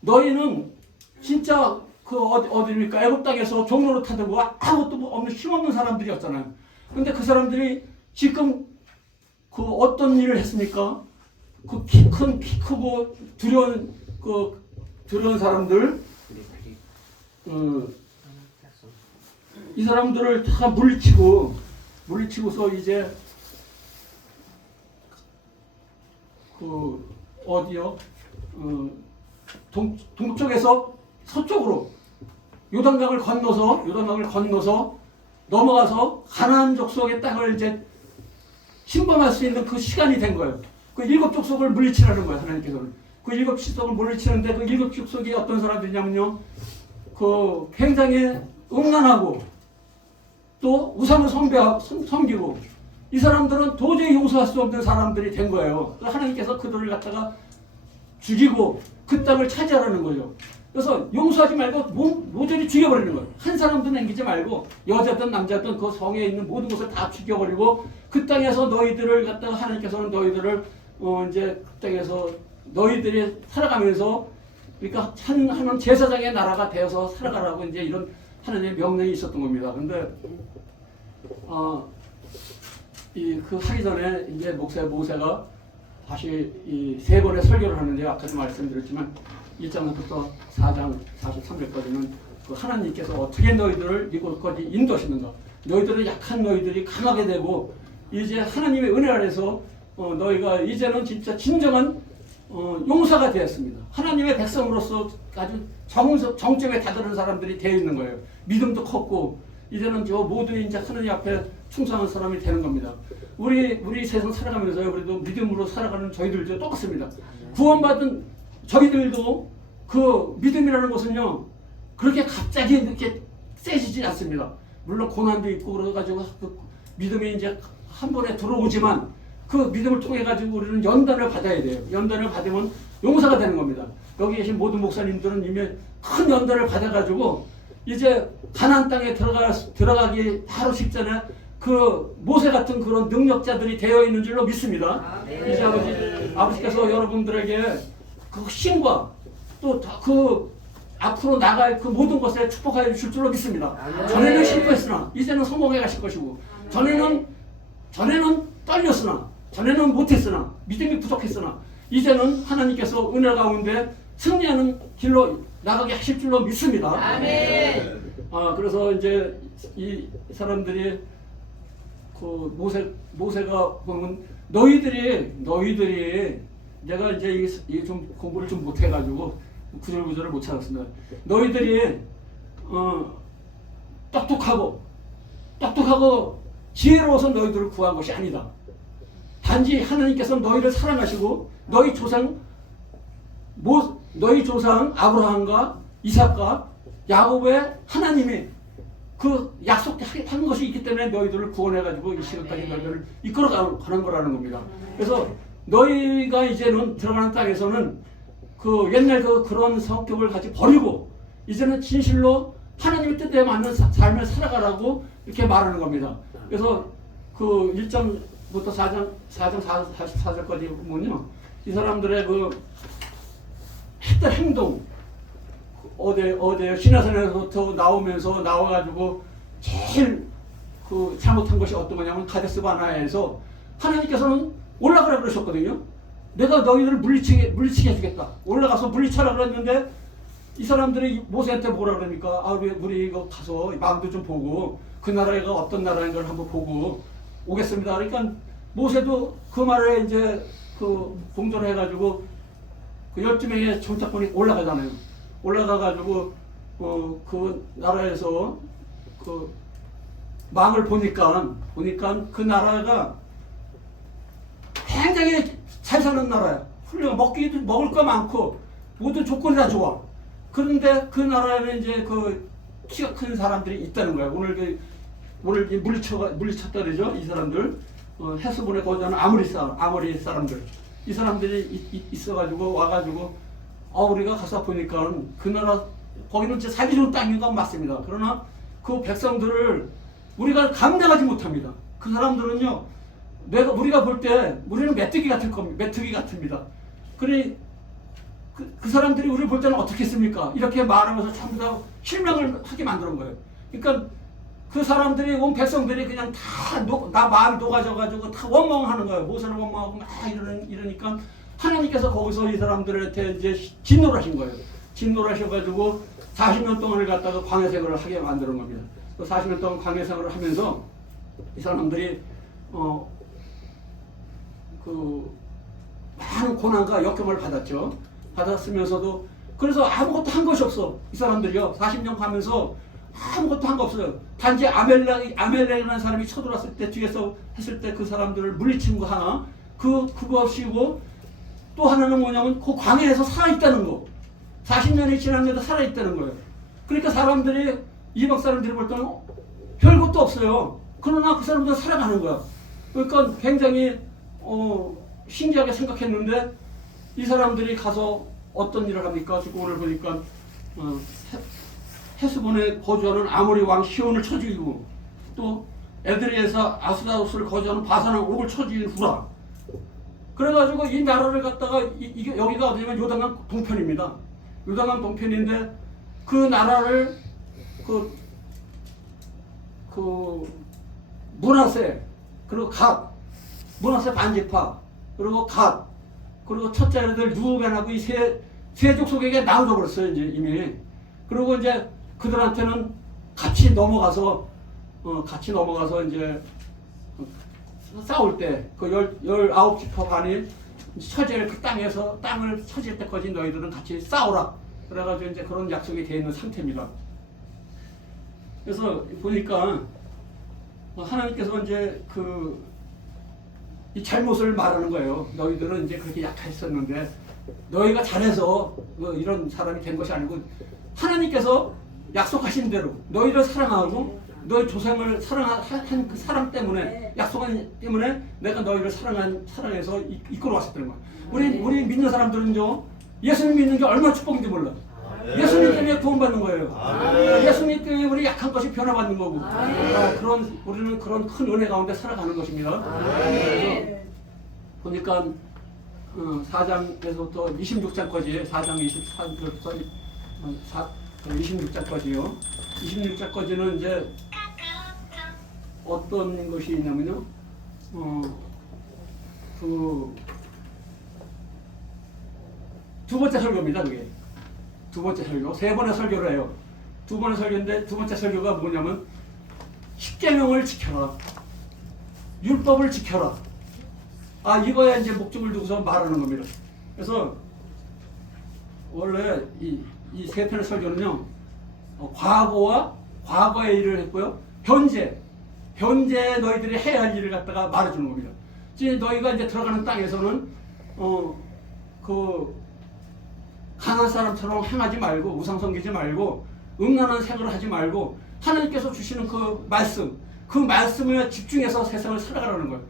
너희는 진짜 어디입니까? 애굽 땅에서 종로로 타들고 아무것도 없는 힘없는 사람들이었잖아요. 근데 그 사람들이 지금 어떤 일을 했습니까? 키 크고 두려운 사람들, 이 사람들을 다 물리치고서 이제 동쪽에서 서쪽으로 요단강을 건너서 넘어가서 가나안 족속의 땅을 이제 침범할 수 있는 그 시간이 된 거예요. 그 7 족속을 물리치라는 거예요. 하나님께서는 그 7 족속을 물리치는데 그 7 족속이 어떤 사람들이냐면요, 굉장히 음란하고 또 우상을 섬기고 이 사람들은 도저히 용서할 수 없는 사람들이 된 거예요. 하나님께서 그들을 갖다가 죽이고 그 땅을 차지하라는 거죠. 그래서 용서하지 말고 모조리 죽여버리는 거예요. 한 사람도 남기지 말고 여자든 남자든 그 성에 있는 모든 것을 다 죽여버리고 그 땅에서 너희들을 갖다가 하나님께서는 너희들을 이제 그 땅에서 너희들이 살아가면서 그러니까 하나님 제사장의 나라가 되어서 살아가라고 이제 이런 하나님의 명령이 있었던 겁니다. 근데 그 하기 전에 이제 모세가 다시 이 세 번의 설교를 하는데 아까도 말씀드렸지만 1장부터 4장 43절까지는 그 하나님께서 어떻게 너희들을 이곳까지 인도하시는가, 너희들은 약한 너희들이 강하게 되고 이제 하나님의 은혜 아래서 너희가 이제는 진짜 진정한 용사가 되었습니다. 하나님의 백성으로서 아주 정점에 다다른 사람들이 되어 있는 거예요. 믿음도 컸고 이제는 모두 이제 하나님 앞에 충성한 사람이 되는 겁니다. 우리 세상 살아가면서요, 그래도 믿음으로 살아가는 저희들도 똑같습니다. 구원받은 저희들도 그 믿음이라는 것은요, 그렇게 갑자기 이렇게 세지지 않습니다. 물론 고난도 있고 그래가지고 그 믿음이 이제 한 번에 들어오지만 그 믿음을 통해 가지고 우리는 연단을 받아야 돼요. 연단을 받으면 용사가 되는 겁니다. 여기 계신 모든 목사님들은 이미 큰 연단을 받아가지고 이제 가나안 땅에 들어가기 바로 직전에 그 모세 같은 그런 능력자들이 되어 있는 줄로 믿습니다. 이제 아버지께서 여러분들에게 그 힘과 또 그 앞으로 나갈 그 모든 것에 축복하여 주실 줄로 믿습니다. 전에는 실패했으나 이제는 성공해 가실 것이고, 전에는 떨렸으나, 전에는 못했으나, 믿음이 부족했으나 이제는 하나님께서 은혜 가운데 승리하는 길로 나가게 하실 줄로 믿습니다. 아멘. 그래서 이제 이 사람들이 그 모세가 보면 너희들이 내가 이제 이게 좀 공부를 좀 못해가지고 구절구절을 못 찾았습니다. 너희들이 똑똑하고 지혜로워서 너희들을 구한 것이 아니다. 단지 하나님께서 너희를 사랑하시고 너희 조상 아브라함과 이삭과 야곱의 하나님이 그 약속한 것이 있기 때문에 너희들을 구원해가지고 이 시간까지 너희들을 이끌어가는 거라는 겁니다. 그래서 너희가 이제는 들어가는 땅에서는 그 옛날 그런 성격을 같이 버리고 이제는 진실로 하나님의 뜻에 맞는 삶을 살아가라고 이렇게 말하는 겁니다. 그래서 그 1장부터 4장 44절까지 보면요, 이 사람들의 그 했던 행동, 어제 시내산에서부터 나와가지고 제일 그 잘못한 것이 어떤 거냐면 가데스 바네아에서 하나님께서는 올라가라 그러셨거든요. 내가 너희들을 물리치게 해주겠다. 올라가서 물리쳐라 그랬는데 이 사람들이 모세한테 뭐라 그러니까 우리 이거 가서 마음도 좀 보고 그 나라가 어떤 나라인 걸 한번 보고 오겠습니다. 그러니까 모세도 그 말에 이제 그 공존해가지고 그 12명의 정착군이 올라가잖아요. 올라가가지고 그 나라에서 그 망을 보니까 그 나라가 굉장히 잘 사는 나라야. 훌륭한 먹을 거 많고 모든 조건이 다 좋아. 그런데 그 나라에는 이제 그 키가 큰 사람들이 있다는 거야. 오늘 물리쳤다 그러죠. 이 사람들 헤스본에 거주하는 아모리 사람들. 이 사람들이 있어가지고 와가지고 우리가 가서 보니까 그 나라 거기는 진짜 살기 좋은 땅인 건 맞습니다. 그러나 그 백성들을 우리가 감당하지 못합니다. 그 사람들은요, 우리가 볼 때 우리는 메뚜기 같습니다. 그러니 그 사람들이 우리를 볼 때는 어떻겠습니까? 이렇게 말하면서 전부 다 실망을 하게 만드는 거예요. 그러니까 그 사람들이 온 백성들이 그냥 다 마음이 녹아져가지고 다 원망하는 거예요. 모세를 원망하고 막 이러니까 하나님께서 거기서 이 사람들한테 이제 진노를 하신 거예요. 진노를 하셔가지고 40년 동안을 갖다가 광야 생활을 하게 만드는 겁니다. 40년 동안 광야 생활을 하면서 이 사람들이 그 많은 고난과 역경을 받았으면서도 그래서 아무것도 한 것이 없어. 이 사람들이요 40년 가면서 아무것도 한 거 없어요. 단지 아멜렉이라는 사람이 쳐들어왔을 때 뒤에서 했을 때 그 사람들을 물리친 거 하나 그것이고 또 하나는 뭐냐면 그 광야에서 살아있다는 거. 40년이 지났는데도 살아있다는 거예요. 그러니까 사람들이 이방 사람들이 볼 때는 별것도 없어요. 그러나 그 사람들은 살아가는 거야. 그러니까 굉장히 신기하게 생각했는데 이 사람들이 가서 어떤 일을 합니까? 지금 오늘 보니까 헤스본에 거주하는 아모리 왕 시온을 쳐 죽이고 또 에드리에서 아스다로스를 거주하는 바산왕 옥을 쳐 죽인 후라. 그래가지고 이 나라를 갖다가 이게 여기가 어디냐면 요단강 동편입니다. 요단강 동편인데 그 나라를 그 므낫세 그리고 갓 므낫세 반지파 그리고 갓 그리고 첫째 아들 루벤하고 이 세 족속에게 나눠져 버렸어요 이제 이미. 그리고 이제 그들한테는 같이 넘어가서 이제 싸울 때 그 19지파 반이 처질 그 땅을 처질 때까지 너희들은 같이 싸우라. 그래가지고 이제 그런 약속이 되어 있는 상태입니다. 그래서 보니까 하나님께서 이제 이 잘못을 말하는 거예요. 너희들은 이제 그렇게 약했었는데 너희가 잘해서 이런 사람이 된 것이 아니고 하나님께서 약속하신 대로 너희를 사랑하고 너희 조상을 사랑한 그 사랑 때문에 약속한 때문에 내가 너희를 사랑해서 이끌어왔었다는 거야. 우리 믿는 사람들은요 예수님 믿는 게 얼마나 축복인지 몰라. 예수님 때문에 구원받는 거예요. 예수님 때문에 우리 약한 것이 변화받는 거고 우리는 그런 큰 은혜 가운데 살아가는 것입니다. 그래서 보니까 4장에서부터 26장까지 4장 26장까지요. 26장까지는 이제 어떤 것이 있냐면요. 두 번째 설교입니다. 그게 두 번째 설교. 세 번의 설교를 해요. 두 번의 설교인데 두 번째 설교가 뭐냐면 십계명을 지켜라. 율법을 지켜라. 아, 이거에 이제 목적을 두고서 말하는 겁니다. 그래서 원래 이 세 편의 설교는요, 과거와 과거의 일을 했고요, 현재 너희들이 해야 할 일을 갖다가 말해주는 겁니다. 이제 너희가 이제 들어가는 땅에서는 그 가난한 사람처럼 행하지 말고 우상 섬기지 말고 음란한 생활을 하지 말고 하나님께서 주시는 그 말씀에 집중해서 세상을 살아가라는 거예요.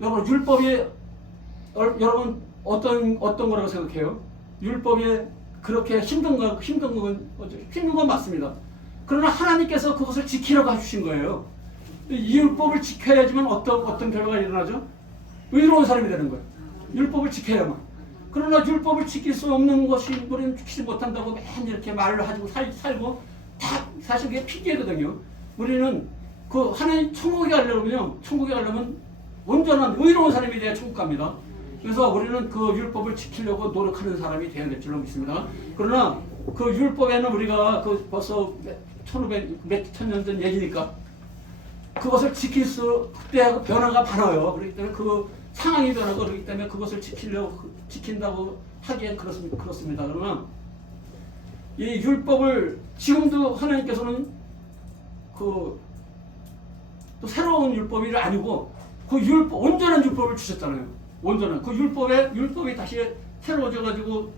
여러분, 율법이 여러분 어떤 거라고 생각해요? 율법이 그렇게 힘든 건 맞습니다. 그러나 하나님께서 그것을 지키라고 해주신 거예요. 이 율법을 지켜야지만 어떤 결과가 일어나죠? 의로운 사람이 되는 거예요. 율법을 지켜야만. 그러나 율법을 지킬 수 없는 것이 우리는 지키지 못한다고 맨 이렇게 말을 하고 살고 다 사실 그게 핑계거든요. 우리는 그 하나님 천국에 가려면 온전한 의로운 사람이 돼야 천국 갑니다. 그래서 우리는 그 율법을 지키려고 노력하는 사람이 돼야 될 줄로 믿습니다. 그러나 그 율법에는 우리가 그 벌써 1500년 전 얘기니까 그것을 지킬 수 그때 변화가 많아요. 그렇기 때문에 그 상황이 변하고 그렇기 때문에 그것을 지킨다고 하기엔 그렇습니다. 그러나 이 율법을 지금도 하나님께서는 또 새로운 율법이 아니고 그 온전한 율법을 주셨잖아요. 온전한 그 율법이 다시 새로워져 가지고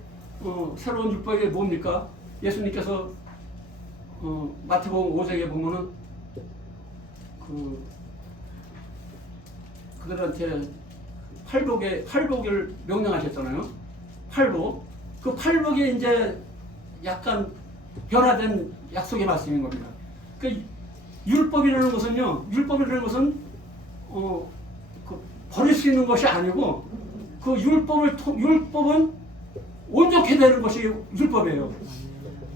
새로운 율법이 뭡니까? 예수님께서 마태복음 5장에 보면은 그들한테 팔복을 명령하셨잖아요. 팔복. 그 팔복이 이제 약간 변화된 약속의 말씀인 겁니다. 그 율법이라는 것은 버릴 수 있는 것이 아니고 그 율법은 온전케 되는 것이 율법이에요.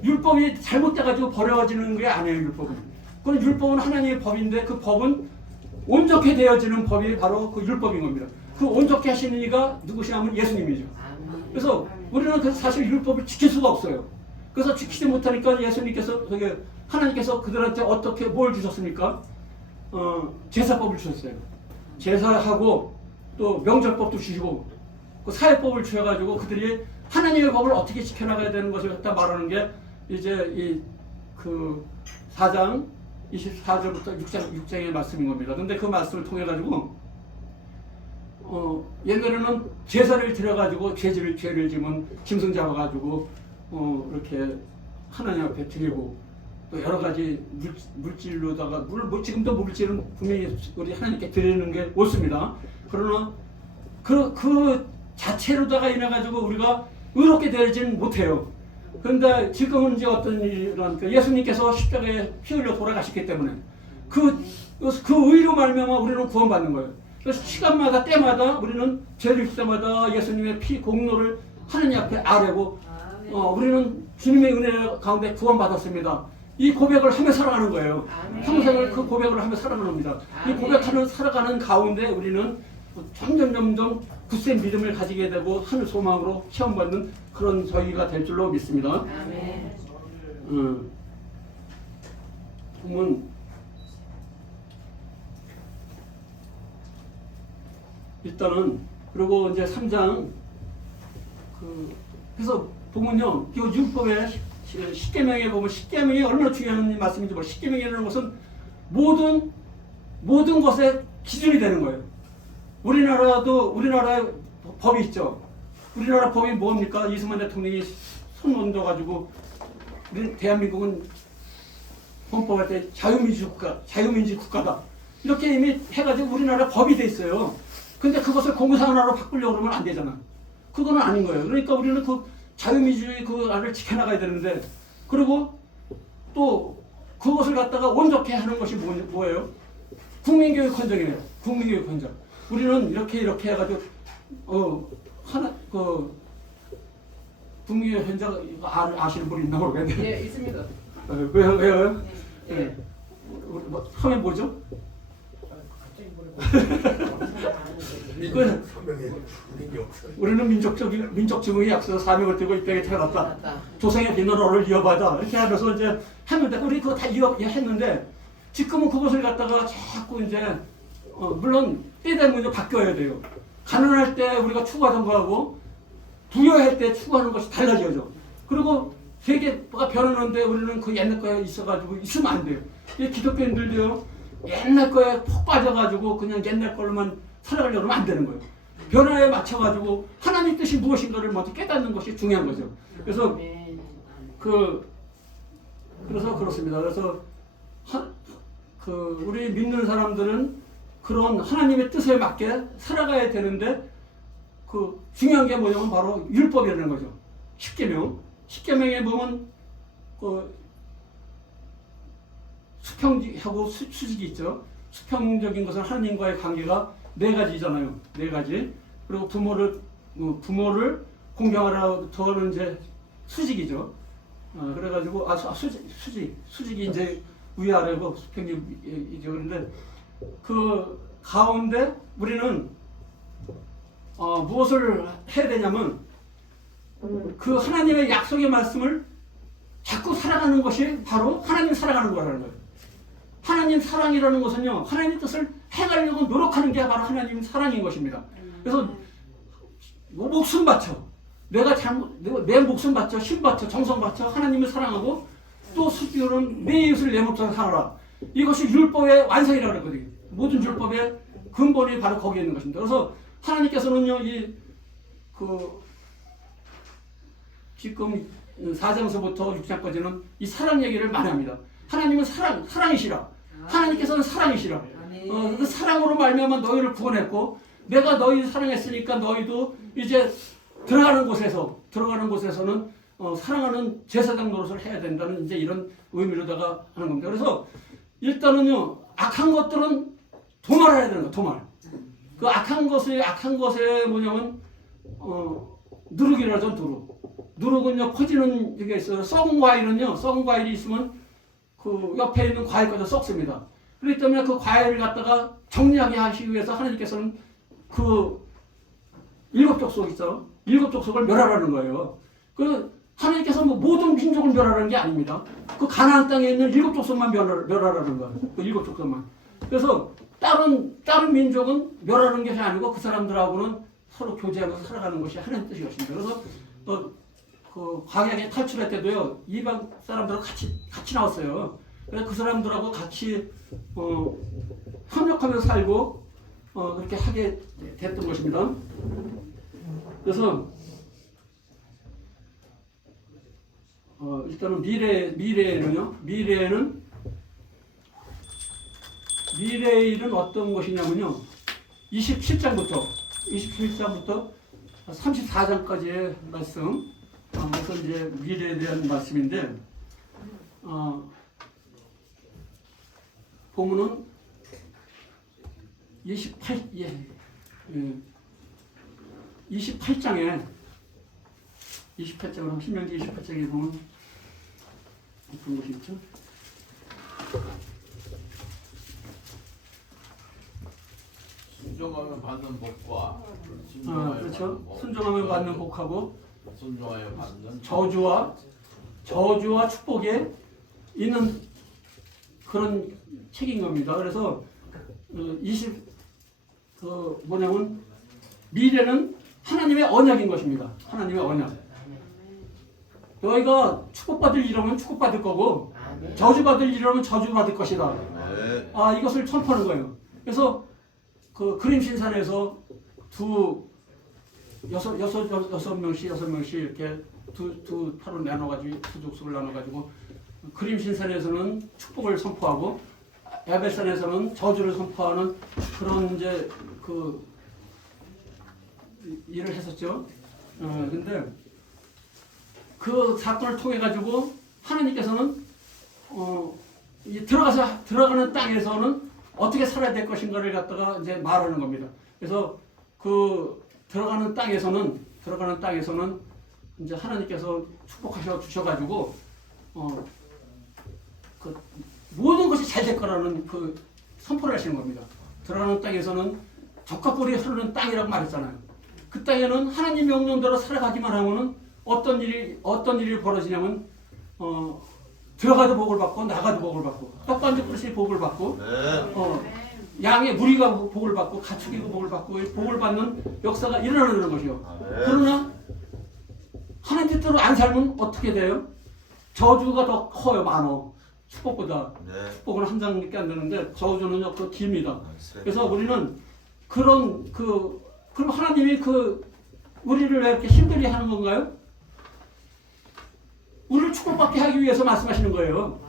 율법이 잘못돼가지고 버려지는 게 아니에요. 율법은 하나님의 법인데 그 법은 온전케 되어지는 법이 바로 그 율법인 겁니다. 그 온전케 하시는 이가 누구시냐면 예수님이죠. 그래서 우리는 사실 율법을 지킬 수가 없어요. 그래서 지키지 못하니까 하나님께서 그들한테 어떻게 뭘 주셨습니까? 제사법을 주셨어요. 제사하고 또 명절법도 주시고 그 사회법을 주셔가지고 그들이 하나님의 법을 어떻게 지켜나가야 되는 것을 갖다 말하는 게 이제 그 4장 24절부터 6장의 말씀인 겁니다. 근데 그 말씀을 통해 가지고 옛날에는 제사를 드려가지고 죄를 지면 짐승 잡아가지고 이렇게 하나님 앞에 드리고 또 여러 가지 물질로다가 지금도 물질은 분명히 우리 하나님께 드리는 게 옳습니다. 그러나 그 자체로다가 인해 가지고 우리가 의롭게 되지는 못해요. 그런데 지금은 이제 어떤 일이라니까 예수님께서 십자가에 피 흘려 돌아가셨기 때문에 그 의로 말미암아 우리는 구원받는 거예요. 그래서 시간마다 때마다 우리는 죄를 질 때마다 예수님의 피 공로를 하나님 앞에 아뢰고 우리는 주님의 은혜 가운데 구원받았습니다. 이 고백을 하며 살아가는 거예요. 평생을 그 고백을 하며 살아가는 겁니다. 이 고백하는 살아가는 가운데 우리는 점점 굳센 믿음을 가지게 되고 하늘 소망으로 시험받는 그런 저희가 될 줄로 믿습니다. 보면 일단은 그리고 이제 3장 그래서 보면요, 이 율법에 십계명에 보면 십계명이 얼마나 중요한 말씀인지 모르겠어요. 십계명이라는 것은 모든 것의 기준이 되는 거예요. 우리나라 법이 있죠. 우리나라 법이 뭡니까? 이승만 대통령이 손 얹어가지고 우리 대한민국은 헌법할 때 자유민주 국가다 이렇게 이미 해가지고 우리나라 법이 돼 있어요. 근데 그것을 공산화로 바꾸려고 그러면 안 되잖아. 그거는 아닌 거예요. 그러니까 우리는 그 자유민주주의 그 안을 지켜나가야 되는데, 그리고 또 그것을 갖다가 온전케 하는 것이 뭐예요? 국민교육 헌정이에요. 국민교육 헌정. 우리는 이렇게 해가지고 국민교육 헌정 아시는 분 있나 모르겠는데. 예, 있습니다. 왜요? 예. 성이 뭐죠? 이건 우리는 민족 증오의 약속에 사명을 띠고 이 땅에 태어났다. 조상의 비너를 이어받아. 이렇게 하면서 이제 했는데 우리 그거 다 했는데 지금은 그것을 갖다가 자꾸 이제 물론 때 되면 바뀌어야 돼요. 가난할 때 우리가 추구하던 거하고 부여할 때 추구하는 것이 달라져요. 그리고 세계가 변하는데 우리는 그 옛날 거에 있어가지고 있으면 안 돼요. 이 기독교인들도요, 옛날 거에 푹 빠져가지고 그냥 옛날 걸로만 살아가려고 하면 안 되는 거예요. 변화에 맞춰가지고 하나님 뜻이 무엇인가를 먼저 깨닫는 것이 중요한 거죠. 그래서 그래서 그렇습니다. 그래서 우리 믿는 사람들은 그런 하나님의 뜻에 맞게 살아가야 되는데 중요한 게 뭐냐면 바로 율법이라는 거죠. 십계명에 보면 수평하고 수직이 있죠. 수평적인 것은 하나님과의 관계가 4가지잖아요. 4가지. 그리고 부모를 공경하라부터는 이제 수직이죠. 그래가지고 수직이 이제 위아래고 수평이죠. 그런데 그 가운데 우리는 무엇을 해야 되냐면 그 하나님의 약속의 말씀을 자꾸 살아가는 것이 바로 하나님 살아가는 거라는 거예요. 하나님 사랑이라는 것은요, 하나님의 뜻을 해가려고 노력하는 게 바로 하나님 사랑인 것입니다. 그래서 목숨 바쳐, 내 목숨 바쳐, 힘 바쳐, 정성 바쳐 하나님을 사랑하고 또 수비로는 내 이웃을 내 몸처럼 사랑하라. 이것이 율법의 완성이라고 그러거든요. 모든 율법의 근본이 바로 거기에 있는 것입니다. 그래서 하나님께서는요, 지금 4장서부터 6장까지는 이 사랑 얘기를 많이 합니다. 하나님은 사랑이시라. 하나님께서는 사랑이시라. 그 사랑으로 말미암아 너희를 구원했고, 내가 너희를 사랑했으니까 너희도 이제 들어가는 곳에서는 사랑하는 제사장 노릇을 해야 된다는 이제 이런 의미로다가 하는 겁니다. 그래서 일단은요, 악한 것들은 도말해야 되는 거예요. 도말. 그 악한 것에 뭐냐면 누룩이라죠. 누룩은요, 퍼지는 게 있어요. 썩은 과일이 있으면 그 옆에 있는 과일까지 썩습니다. 그렇기 때문에 그 과일을 갖다가 정리하게 하시기 위해서 하나님께서는 그 7족속 있죠. 7족속을 멸하라는 거예요. 하나님께서 모든 민족을 멸하라는 게 아닙니다. 그 가나안 땅에 있는 7족속만 멸하라는 거예요. 그 7족속만. 그래서 다른 민족은 멸하는 것이 아니고 그 사람들하고는 서로 교제하면서 살아가는 것이 하나님 뜻이었습니다. 그래서 그 광야에 탈출할 때도요, 이방 사람들하고 같이 나왔어요. 그래서 그 사람들하고 같이 협력하면서 살고 그렇게 하게 됐던 것입니다. 그래서 일단은 미래에는 어떤 것이냐면요, 27장부터 34장까지의 말씀, 그래서 이제 미래에 대한 말씀인데, 보면은 28장에 신명기 28장에 보면 어떤 것이 있죠? 순종하면 받는 복과 그렇죠. 순종하면 받는 복하고 순종하여 받는 저주와 축복에 있는 그런 책인 겁니다. 그래서 뭐냐면 미래는 하나님의 언약인 것입니다. 하나님의 언약. 너희가 축복받을 일이라면 축복받을 거고, 저주받을 일이라면 저주받을 것이다. 이것을 선포하는 거예요. 그래서 그 그림신산에서 여섯 명씩 이렇게 두 파로 나눠가지고 두 족속을 나눠가지고 그림신산에서는 축복을 선포하고 에베산에서는 저주를 선포하는 그런 이제 그 일을 했었죠. 근데 그 사건을 통해 가지고 하나님께서는 들어가는 땅에서는 어떻게 살아야 될 것인가를 갖다가 이제 말하는 겁니다. 그래서 그 들어가는 땅에서는 이제 하나님께서 축복하셔 주셔가지고 그 모든 것이 잘 될 거라는 그 선포를 하시는 겁니다. 들어가는 땅에서는 젖과 꿀이 흐르는 땅이라고 말했잖아요. 그 땅에는 하나님 명령대로 살아가기만 하면은 어떤 일이 벌어지냐면 들어가도 복을 받고 나가도 복을 받고 떡반지 뿌리시 복을 받고 양의 무리가 복을 받고 가축이가 복을 받고 복을 받는 역사가 일어나는 것이요. 그러나 하나님 뜻대로 안 살면 어떻게 돼요? 저주가 더 커요, 많어. 축복보다. 축복은 한 장밖에 안 되는데 저주는요, 그 깁니다. 그래서 우리는 그럼 하나님이 우리를 왜 이렇게 힘들게 하는 건가요? 우리를 축복받게 하기 위해서 말씀하시는 거예요.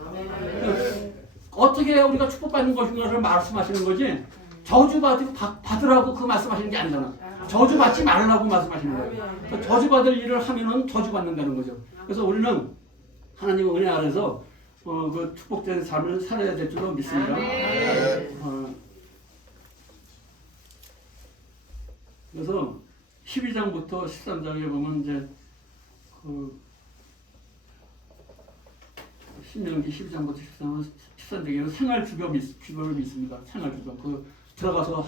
어떻게 우리가 축복받는 것인가를 말씀하시는 거지, 저주받으라고 그 말씀하시는 게 아니잖아. 저주받지 말라고 말씀하시는 거예요. 저주받을 일을 하면은 저주받는다는 거죠. 그래서 우리는 하나님의 은혜 아래서 그 축복된 삶을 살아야 될 줄로 믿습니다. 그래서 12장부터 13장에 보면 이제 신명기 12장부터 13장에는 생활 규범이 있습니다. 생활 규범. 들어가서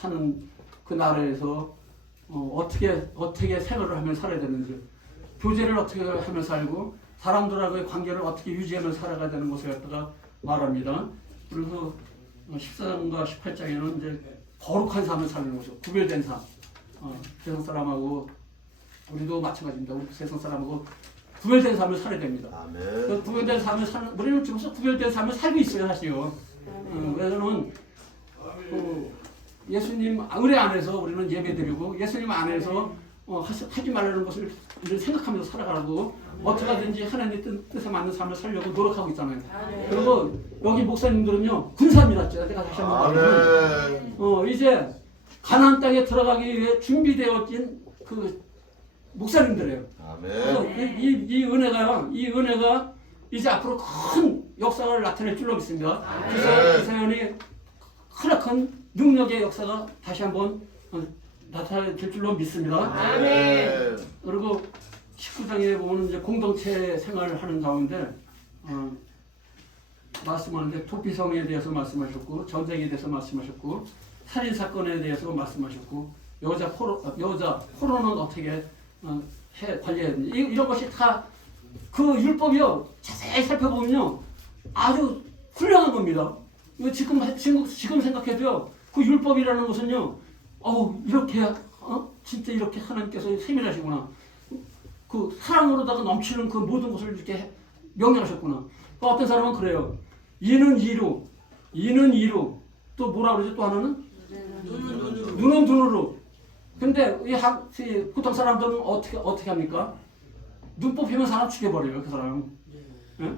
하는 그 나라에서 어떻게 생활을 하면 살아야 되는지, 교제를 어떻게 하면 살고 사람들하고의 관계를 어떻게 유지하면 살아가야 되는 것을 갖다가 말합니다. 그래서 14장과 18장에는 이제 거룩한 삶을 사는 거죠. 구별된 삶. 세상 사람하고 우리도 마찬가지입니다. 세상 사람하고 구별된 삶을 살아야 됩니다. 그 구별된 삶을 우리는 지금서 구별된 삶을 살고 있어요, 사실요. 왜냐하면 예수님 은혜 안에서 우리는 예배드리고 예수님 안에서 하지 말라는 것을 생각하면서 살아가고 어떻게 하든지 하나님의 뜻에 맞는 삶을 살려고 노력하고 있잖아요. 그리고 여기 목사님들은요, 군사입니다. 제가 다시 한번 말해요. 이제 가나안 땅에 들어가기 위해 준비되어진 그 목사님들이에요. 그래서 이 은혜가 이제 앞으로 큰 역사를 나타낼 줄로 믿습니다. 기사연이 크나큰 능력의 역사가 다시 한번 나타낼 줄로 믿습니다. 그리고 19장에 보면 이제 공동체 생활을 하는 가운데 말씀하는데 도피성에 대해서 말씀하셨고, 전쟁에 대해서 말씀하셨고, 살인 사건에 대해서 말씀하셨고, 여자 포로는 어떻게 관리해야 되는지, 이런 것이 다 그 율법이요, 자세히 살펴보면요, 아주 훌륭한 겁니다. 지금 생각해도요, 그 율법이라는 것은요, 이렇게 진짜 이렇게 하나님께서 세밀하시구나. 그 사랑으로다가 넘치는 그 모든 것을 이렇게 명령하셨구나. 어떤 사람은 그래요. 이는 이로, 또 뭐라 그러죠? 또 하나는 눈은 눈으로. 근데 보통 사람들은 어떻게 합니까? 눈 뽑히면 사람 죽여버려요, 그 사람. 예?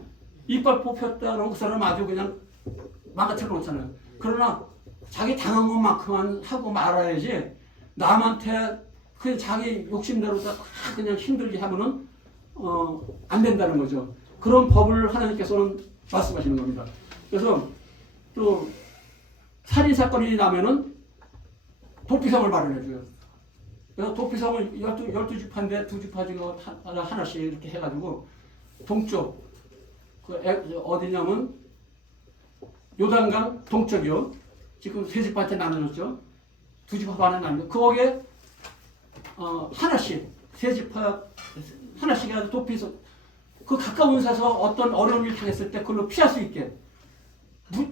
이빨 뽑혔다 그러면 그 사람 아주 그냥 망가뜨려 놓잖아요. 그러나 자기 당한 것만큼만 하고 말아야지, 남한테 그 자기 욕심대로 그냥 힘들게 하면은 안 된다는 거죠. 그런 법을 하나님께서는 말씀하시는 겁니다. 그래서 또 살인 사건이 나면은 도피성을 마련해줘요. 그래서 도피성을 12지파인데 2지파 중에 하나씩 이렇게 해가지고 동쪽 어디냐면 요단강 동쪽이요. 지금 3지파한테 나눠졌죠. 2지파 반은 나누죠. 거기에 하나씩 3지파 하나씩 해가지고 도피성, 그 가까운 곳에서 어떤 어려움을 당했을 때 그걸로 피할 수 있게,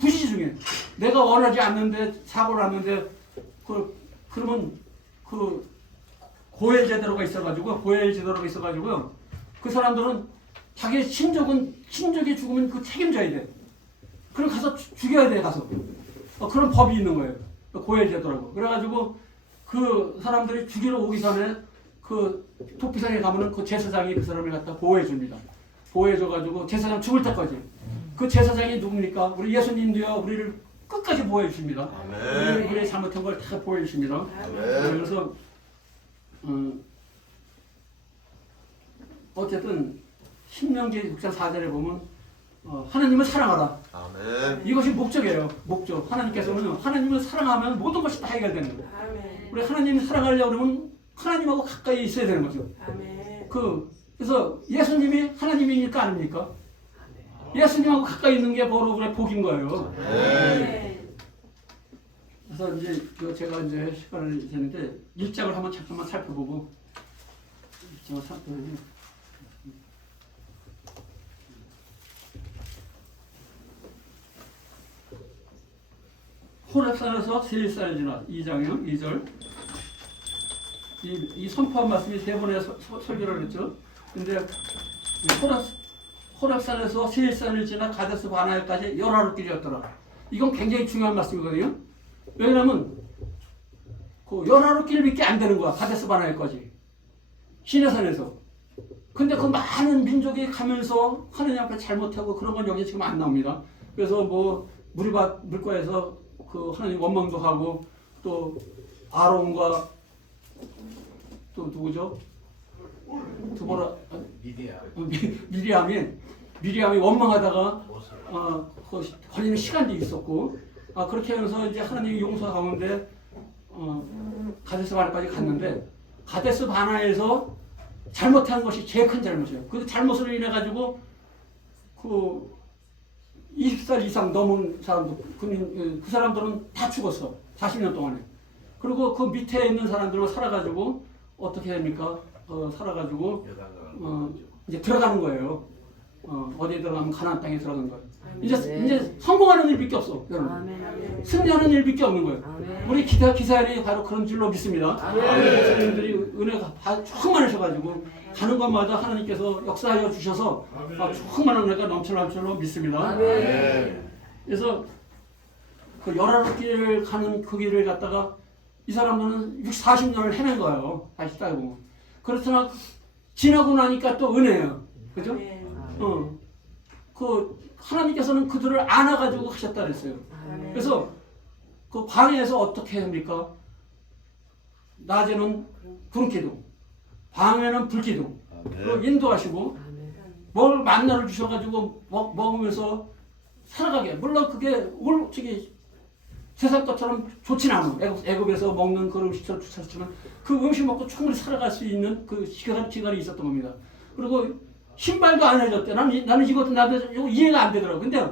부시 중에 내가 원하지 않는데 사고를 하는데 그러면 그 고엘 제도가 있어가지고요. 그 사람들은 자기 친족이 죽으면 그 책임져야 돼. 그럼 가서 죽여야 돼, 가서. 그런 법이 있는 거예요. 고엘 제도라고. 그래가지고 그 사람들이 죽이러 오기 전에 그 도피성에 가면은 그 제사장이 그 사람을 갖다 보호해줍니다. 보호해줘가지고 제사장 죽을 때까지. 그 제사장이 누굽니까? 우리 예수님도요, 우리를 끝까지 보호해 주십니다. 우리 잘못한 걸 다 보호해 주십니다. 그래서 어쨌든 신명기 6장 4절에 보면 하나님을 사랑하라. 이것이 목적이에요. 목적. 하나님께서는 하나님을 사랑하면 모든 것이 다 해결되는 거예요. 우리 하나님을 사랑하려고 그러면 하나님하고 가까이 있어야 되는 거죠. 그래서 예수님이 하나님이니까 아닙니까? 예수님하고 가까이 있는 게 바로 우리의 복인 거예요. 그래서 이제 제가 이제 시간을 재는데 1장을 한번 잠깐만 살펴보고 호렙산에서 세일산을 지나 2장이요 2절 이 선포한 말씀이 세 번의 설교를 했죠. 근데 호렙산에서 세일산을 지나 가데스 바네아까지 열하루 길이었더라. 이건 굉장히 중요한 말씀이거든요. 왜냐하면 그 열하루 길밖에 안 되는 거야. 가데스 바네아까지 시내산에서. 근데 그 많은 민족이 가면서 하느님 앞에 잘못하고 그런 건 여기 지금 안 나옵니다. 그래서 뭐 물가에서 그 하나님 원망도 하고 또 아론과 또 누구죠? 두보라 미리암이 원망하다가 걸리는 시간도 있었고 그렇게 하면서 이제 하나님이 용서 가운데 가데스 바네아까지 갔는데 가데스 바네아에서 잘못한 것이 제일 큰 잘못이에요. 그 잘못으로 인해 가지고 그 20살 이상 넘은 사람들 그 사람들은 다 죽었어. 40년 동안에. 그리고 그 밑에 있는 사람들은 살아가지고 어떻게 됩니까? 살아가지고 이제 들어가는 거예요. 어디에 들어가면 가나안 땅에 들어가는 거예요. 이제 성공하는 일밖에 없어. 여러분. 승리하는 일밖에 없는 거예요. 우리 기사들이 바로 그런 줄로 믿습니다. 선생님들이 은혜가 충만하셔가지고 가는 곳마다 하나님께서 역사하여 주셔서 충만한 은혜가 넘쳐날 줄로 믿습니다. 그래서 그 열하루 길을 가는 그 길을 갔다가 이 사람들은 40년을 헤맨 거예요. 다시 따지고. 그렇지만 지나고 나니까 또 은혜예요. 그죠? 그 하나님께서는 그들을 안아가지고 하셨다 그랬어요. 그래서 그 광야에서 어떻게 합니까? 낮에는 구름기둥, 밤에는 불기둥, 인도하시고 뭘 만나를 주셔가지고 먹으면서 살아가게. 물론 그게 세상 것처럼 좋진 않아. 애굽에서 먹는 그런 음식처럼 좋지만 그 음식 먹고 충분히 살아갈 수 있는 그 시간이 있었던 겁니다. 그리고 신발도 안 해줬대. 나는 이것도 나도 이해가 안 되더라고. 근데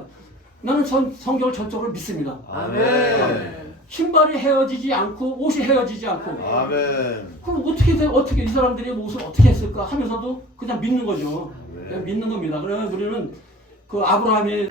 나는 성경을 전적으로 믿습니다. 아멘. 신발이 헤어지지 않고 옷이 헤어지지 않고. 아멘. 그럼 어떻게 이 사람들이 옷을 어떻게 했을까 하면서도 그냥 믿는 거죠. 그냥 믿는 겁니다. 그러면 우리는 그 아브라함이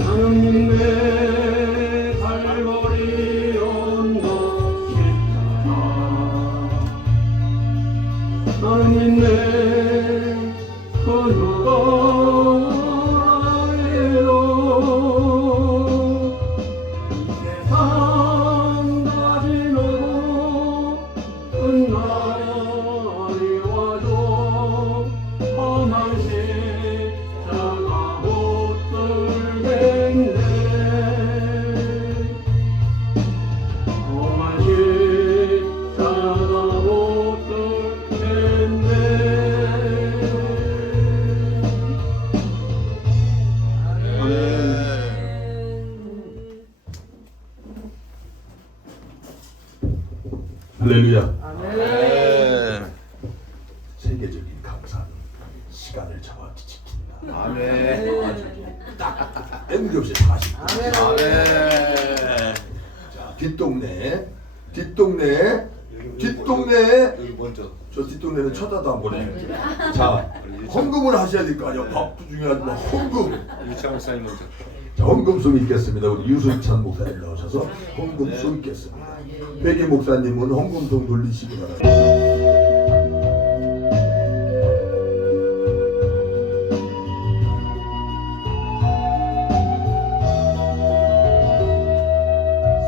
하나님의 할렐루야. 아멘. 세계적인 감사는 시간을 정확히 지킨다. 아멘. 딱 땡겨없이 40분. 아멘. 자, 뒷동네 여기 먼저. 저 뒷동네는 쳐다도 안 보네. 자, 헌금을 하셔야 될 거 아니야. 밥도 중요하지만 헌금. 유창 목사님 먼저. 자, 헌금송 있겠습니다. 우리 유순찬 목사님 나오셔서 헌금송 있겠습니다. 백이 목사님은 헌금송 돌리시기 바랍니다.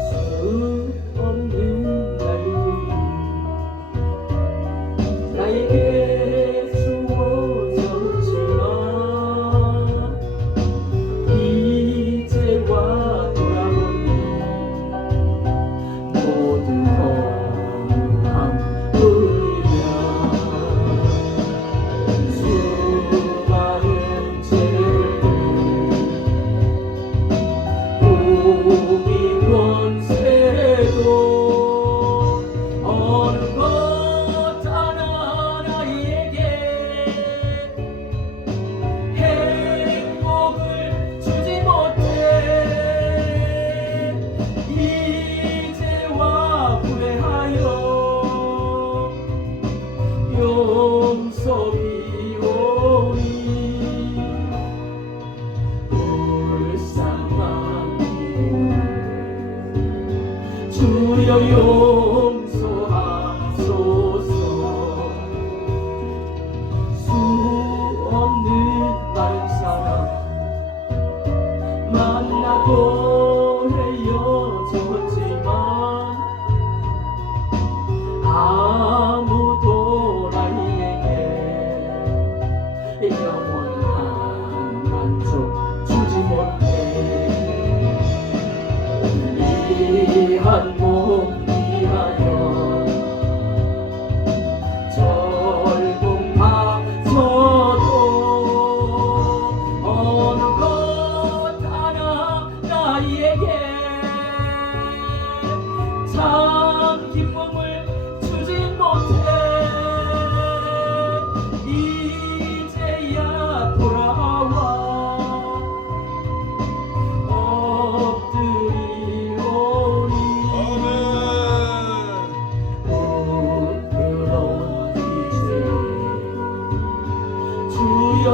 수 없는 날들이 나에게 주어졌지만 이제와 돌아보니 모든 허무함 뿐이야. 수많은 죄를 우리 권세도 어느 것 하나 나에게 행복을 주지 못해. 이제와 후회하여 용서비오니 불쌍한 주여 용서하소서. 수 없는 다른 사람 만나고 헤어졌지만 아무도 나에게 영원한 만족 주지 못해. 이 한 몸 위하여 절봉하셔도 어느 것 하나 나에게 참 기쁨을 주지 못해. 이제야 돌아와 엎드리오니 부끄러운 이제 주여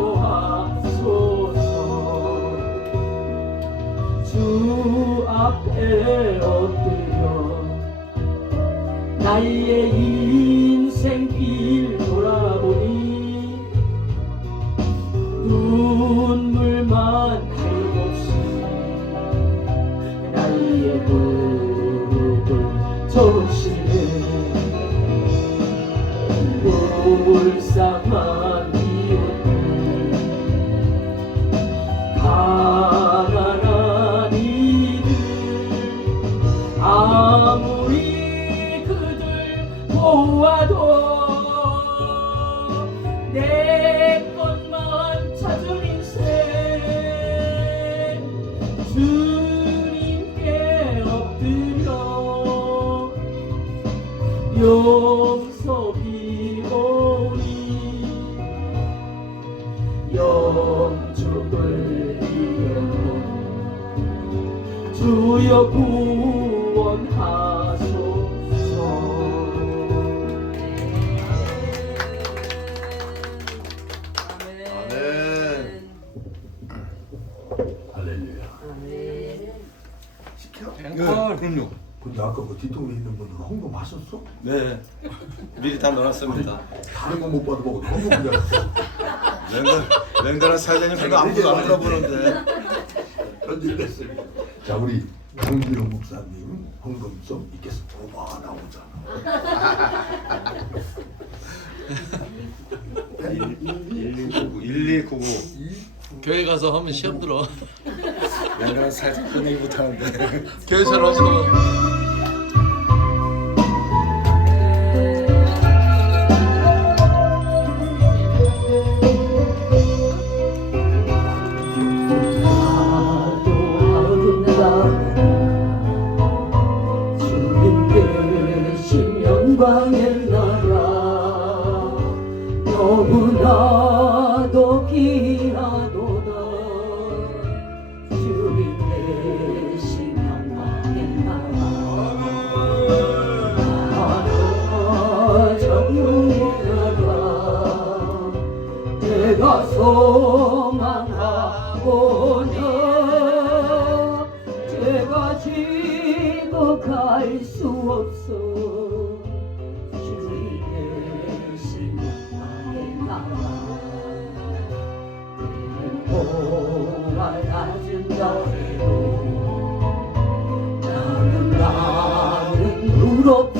용서하소서. 주 앞에 엎드려 나의 인생길 돌아보니 눈물만 하염없이 나의 무릎을 적시네. 불쌍한 이웃들 가난한 이들 아무리 그들 보아도 내 것만 찾은 인생 주님께 엎드려 용서비오니 영축을 이어 주여 구원하소서. 아멘. 할렐루야. 그럼요. 근데 아까 그 뒷동네 있는 분들은 헌금하셨어? 네. 미리 다 넣어놨습니다. 다른 건 못 받아보고 헌금 그냥 랭가라 사장님 그거 아무도 안 물어보는데. 던질랬습니다. 자, 우리 강기룡 목사님 헌금송 있겠습니다. 오바 나오잖아. 1299. 교회 가서 하면 시험 들어. 랭가라 사장 그런 얘기 못하는데. 교회처럼 하시고. 주님께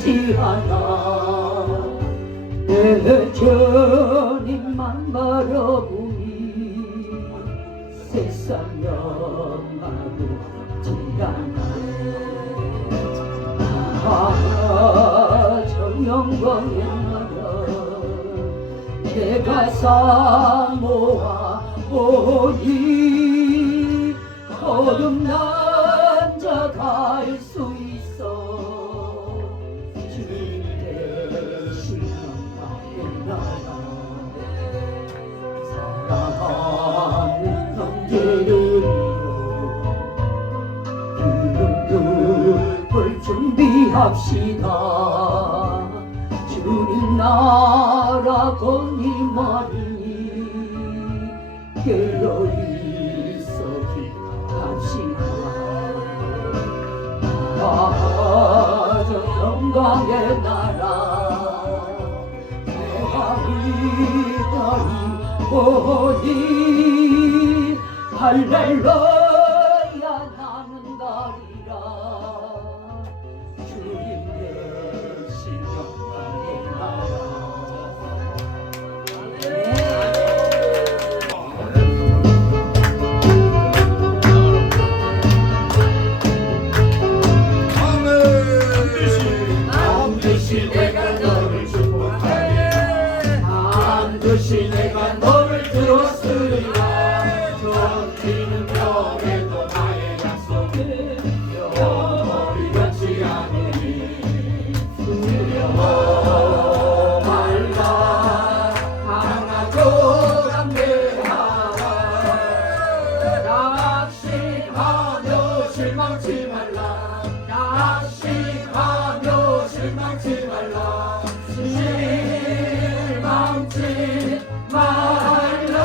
없지 않아 내 주님만 바라보니 세상 영하고 지않아 저 영광의 나라 내가 사모하 오니 거듭난 자 갈 수 있어 주님 대신 영광의 나라 사랑하는 형제를 그 준비합시다 주님 나라 건임하리니 깨어있어 기도합시다 저 영광의 나라 내가 기다리오니 할렐루야 나는 가리라 주님 대신 영광의 나라 반드시 내가 너를 축복하리 반드시 내가 너를 들었으리라 전지는 병에도 나의 약속은 영원히 변치 않으니 두려워 말라 강하고 담대하라 낙심하며 실망치 말라 낙심하며 실망치 말라 실망치 말라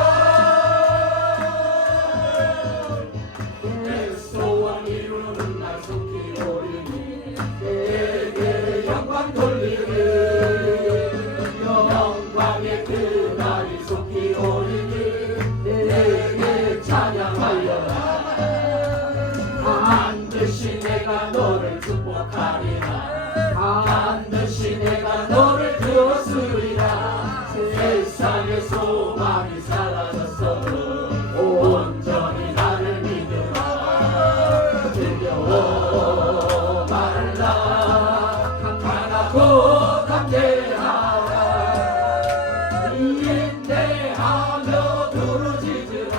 내 소원 이루는 날 속히 오리니 내게 영광 돌리리 영광의 그날이 속히 오리니 내게 찬양하여라 반드시 내가 너를 축복하리라 반드시 내가 너를 들었으리라 세상의 소망이 사라졌어도 온전히 나를 믿으라 두려워 말라 강하고 담대하라 인내하며 부르짖으라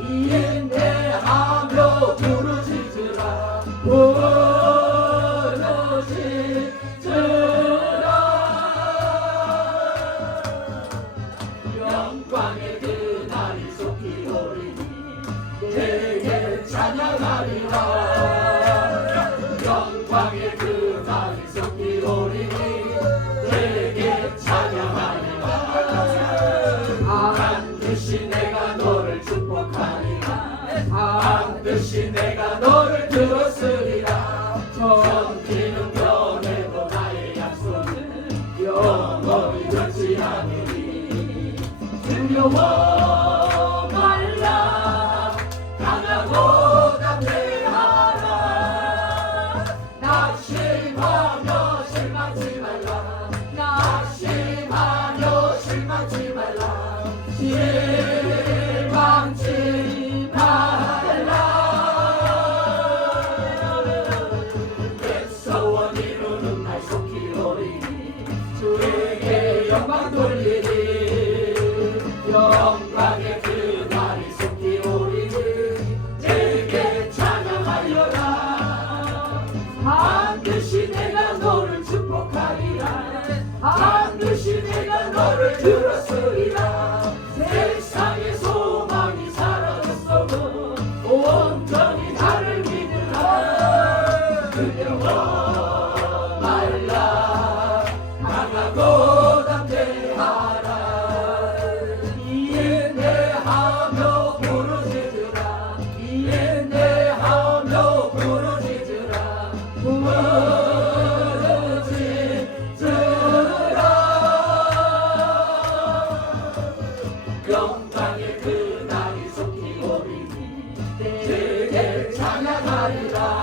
인내하며 부르짖으라 영광의 그날이 속히 오리니 내게 찬양하리라 영광의 그날이 속히 오리니 내게 찬양하리라 반드시 내가 너를 축복하리라 반드시 내가 너를 들었으리라 전기는 변해도 나의 약속은 영원히 변치 않으니 두려워 말라 강하고 담대하라 낙심하며 실망치 말라 낙심하며 실망치 말라 실망치 말라 내 소원 이루는 날 속히 오리니 주에게 영광 돌리리 영광의 그날이 속히 오리니 내게 찬양하여라 반드시 내가 너를 축복하리라 반드시 내가 너를 들었으리라 세상의 소망이 사라졌어도 온전히 나를 믿으라 두려워 말라 강하고 담대하라 인내하며 부르짖으라 인내하며 부르짖으라 부르짖으라 영광의 그날이 속히 오리니 내게 찬양하리라